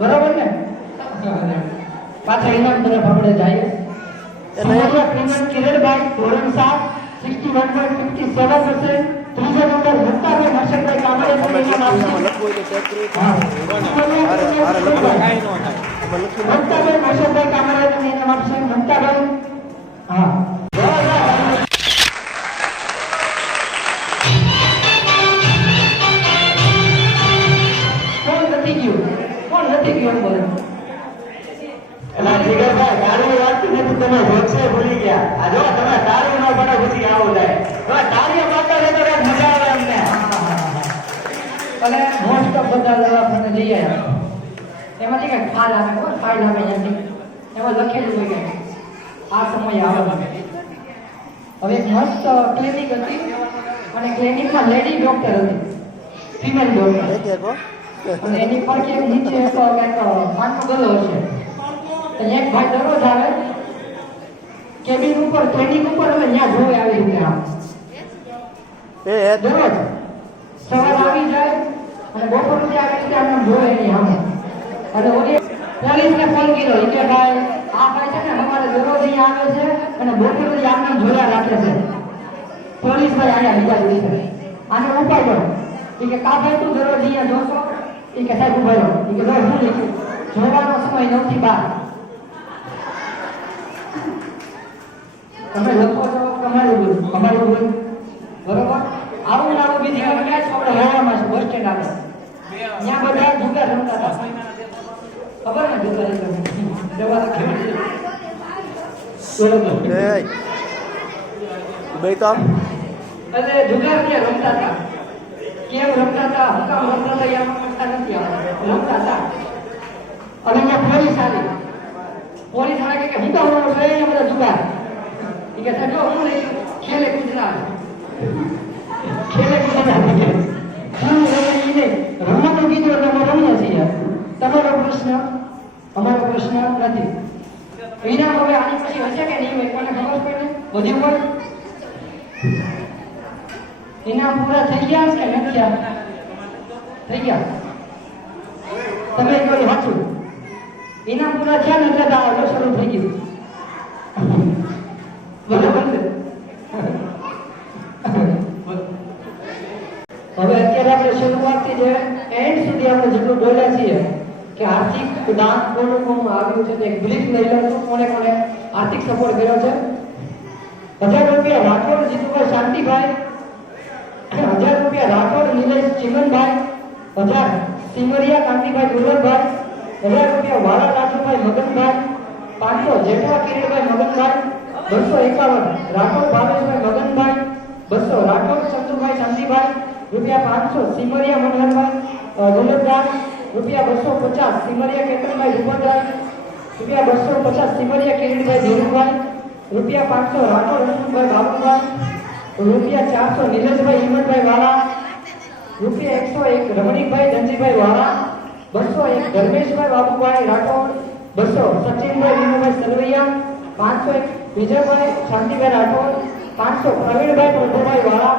બરોબર ને? પાછા ઇનામ તરફ આપણે જઈએ. કિરણભાઈ ધોરણ 7 61.57%. ત્રીજો નંબર મુક્તાબેન હર્ષદભાઈ કામડિયા ઇનામ આપશે. લખવું હોય તો ચેક કરી હા. મારે લખવા કાંઈ ન થાય એમાં લખી નાખો. મુક્તાબેન હર્ષદભાઈ કામડિયા ઇનામ આપશે. મુક્તાબેન હા કોણ નથી ગયું બોલો. એલા જીગરભાઈ તાળી વાગતી નથી, તમે જોશે ભૂલી ગયા. આ જો તમે તાળી ન પડે પછી આવું થાય. તમે તાળીઓ પાડતા રહેતો રહે, મજા આવે અમને. અને મોસ્ટ ઓફ બધા દવાખાને લઈ આવ્યા એમાંથી કઈ ફાલ આવે કોણ ફાઇલ આવે ત્યાંથી એમાં લખેલું હોય કે આ સમય આવે. હવે એક મસ્ત ક્લિનિક હતી અને ક્લિનિકમાં લેડી ડોક્ટર હતી, ફિમેલ ડોક્ટર, એક એક હો. અને એની પર કે નીચે એક કંઈક પાંચનો ગલો હશે. તો એક ભાઈ દરરોજ આવે કેબિન ઉપર ક્લિનિક ઉપર હવે ત્યાં જોવે આવી રીતે આમ દરરોજ સવાર આવી જાય અને બપોર સુધી આવી રીતે આમ જોવે એની સામે. અને ઓલી પોલીસને ફોન કર્યો કે ભાઈ આ ભાઈ છે ને અમારે દરરોજ અહીંયા આવે છે અને બપોર સુધી આમ જોયા રાખે છે. પોલીસ ભાઈ અહીંયા બીજા દિવસે આને ઉપાડ્યો કે કા ભાઈ તું દરરોજ અહીંયા જોશો એ કે સાહેબ ઉપાડ્યો એ કે ભાઈ શું લીધું જોવાનો સમય 9 થી 12. તમે લખો છો તમારું ભૂલ બરોબર. આવું ને આવું બીજી વાર ક્યાં આપણે હવામાં છે બસ સ્ટેન્ડ આગળ ત્યાં બધા જુગાર રમતા હતા ખબર ને જુગાર દવા બરોબર. એ બે તો એટલે જુગાર ત્યાં રમતા હતા. કેમ રમતા હતા હું કામ રમતા હતા યાર રમતા નથી આવડતું. રમતા હતા અને અહીંયા પોલીસ આવી. પોલીસ વાળા કે હું કામ રમતો છો એ બધા જુગાર એ કે સાહેબ હું લઈ ખેલે ગુજરાત ખેલે ગુજરાત હું રમીને રમવાનું કીધું એટલે અમે રમીએ છીએ. તમારો પ્રશ્ન અમારો પ્રશ્ન નથી. ઇનામ હવે આની પછી હશે કે નહીં હોય કોને ખબર પડે બધી હોય. ઇનામ પૂરા થઈ ગયા કે નથી થયા? થઈ ગયા. તમે કહ્યું સાચું ઇનામ પૂરા થયા ને એટલે આ શરૂ થઈ ગયું બરાબર છે. હવે અત્યારે આપણે શરૂઆતથી જે એન્ડ સુધી આપણે જેટલું બોલ્યા છીએ કે આર્થિક દાન કોનું કોનું આવ્યું છે એક બ્રીફ લઈ લો તો કોને કોને આર્થિક સપોર્ટ કર્યો છે. 1000 રૂપિયા રાઠોડ જીતુભાઈ શાંતિભાઈ, 1000 રૂપિયા રાઠોડ નિલેશ ચિમનભાઈ, 1000 સિમરિયા કાંતિભાઈ દુર્લભભાઈ, 1000 રૂપિયા વાળા રાજુભાઈ મગનભાઈ, 500 જેઠવા કિરીટભાઈ મગનભાઈ, 251 રાઠોડ ભાવેશભાઈ મગનભાઈ, 200 રાઠોડ ચંદ્રુભાઈ શાંતિભાઈ, રૂપિયા 500 સિમરિયા મનહરભાઈ દુર્લભભાઈ, રૂપિયા 250 સિમરિયા કેતનભાઈ રૂપનભાઈ, રૂપિયા 250 સિમરિયા કિરીટભાઈ ધીરુભાઈ, રૂપિયા 500 રાઠોડ હસમુખભાઈ બાબુભાઈ, રૂપિયા 400 નિલેશભાઈ હિંમતભાઈ વાળા, રૂપિયા 101 રમણીકભાઈ ધનજીભાઈ વાળા, 201 ધર્મેશભાઈ બાબુભાઈ રાઠોડ, 200 સચિનભાઈ વિનુભાઈ સલવૈયા, 501 વિજયભાઈ શાંતિભાઈ રાઠોડ, 500 પ્રવીણભાઈ પ્રભુભાઈ વાળા,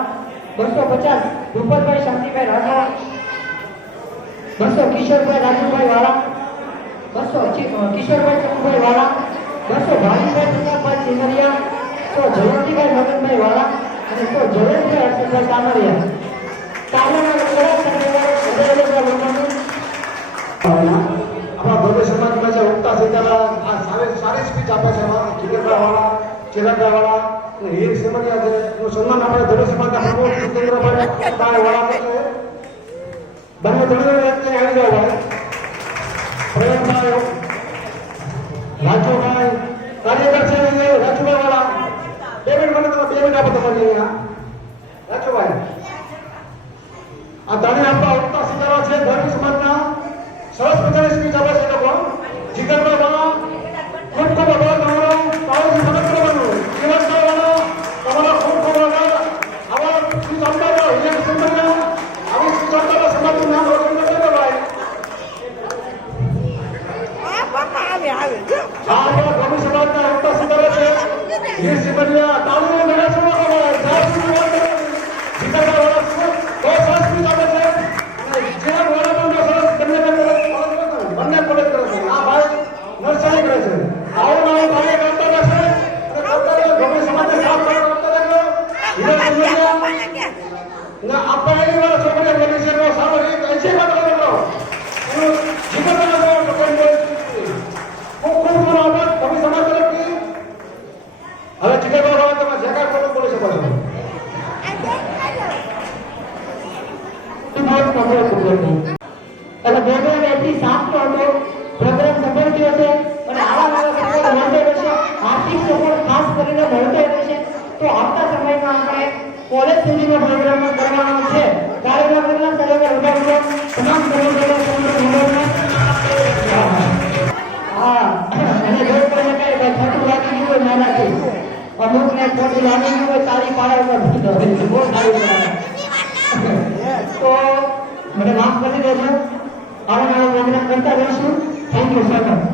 250 ભૂપતભાઈ શાંતિભાઈ રાઠોડ, 200 કિશોરભાઈ રાજુભાઈ વાળા, 200 કિશોરભાઈ ચંદુભાઈ વાળા, 200 ભાવીભાઈ પ્રતાપભાઈ ચિનરિયા, 100 જયંતિભાઈ મગનભાઈ વાળા અને 100 જયંતભાઈ હર્ષદભાઈ કામરિયા. કામના થોડા સમયમાં આપણા ભવ્ય સમાજમાં જે ઉગતા સીતારા આ સારી સ્પીચ આપે છે અમારા જીગરભાઈવાળા, ચિરાગભાઈવાળા અને હીર સેમરિયા છે એનું સન્માન આપણે ભવ્ય સમાજના પ્રમુખ જીતેન્દ્રભાઈ વાળા છે. બંને ત્રણેય વ્યક્તિ આવી જાવ ભાઈ. પ્રવીણભાઈ, રાજુભાઈ કાર્યકર છે રાજુભાઈ વાળા 2 મિનિટ મને તમે 2 મિનિટ આપો તમારી અહીંયા રાજુભાઈ. આ દાણી આપવા ઉગતા સીતારા છે ભવ્ય સમાજના સરસ મજાની સ્પીચ આપે છે લોકો. જીગરભાઈ વાળા ખૂબ ખૂબ આભાર તમારો. તાળીથી મદદ કરવાનું. જીવનભાઈ વાળા તમારો ખૂબ ખૂબ આભાર. આવા સ્પીચ આપતા રહો. હિયર સેમરિયા આવી સ્પીચ આપતા સમાજનું નામ રોશન કરતા ભાઈ. આ ભવ્ય સમાજના ઉગતા સીતારા છે હિયર સેમરિયા તાળીઓ લગાડો છો ભાઈ. જીગરભાઈ વાળા બહુ સરસ સ્પીચ આપે છે અને જીવન વાળા પણ સરસ બંને કોલેજ કરે છે. આ ભાઈ નર્સરી કરે છે. આવું નવું કાર્ય કરતા રહેશે અને કરતા રહે. ના આપણે એની વાળા છોકરા બની છે સારો એક એસી વાત કરો જીવન ખૂબ ખૂબ મારો આભાર તમે સમાજ તરફથી હવે ચિકન વાળા તમે જે કાંઈ કરો બોલી શકો છો એટલે પ્રોગ્રામ એટલી સાતનો હતો પ્રોગ્રામ સફળ થયો છે અને આવા નવા સપોર્ટ મળતો રહેશે આર્થિક સપોર્ટ ખાસ કરીને મળતો રહેશે તો આવતા સમયમાં આપણે કોલેજ સુધીનો પ્રોગ્રામ કરવાનો છે કાર્યક્રમના સહયોગ વધારવાનો તમામ સહયોગોને હા અને જો કોઈ કઈ ખોટું લાગી ગયું હોય મારાથી અમુકને ખોટું લાગી ગયું હોય તારી પાડા ઉપર બહુ સારું તો મને માફ કરી દેજો આવા નવા પ્રોગ્રામ કરતા રહીશું થેન્ક યુ સો મચ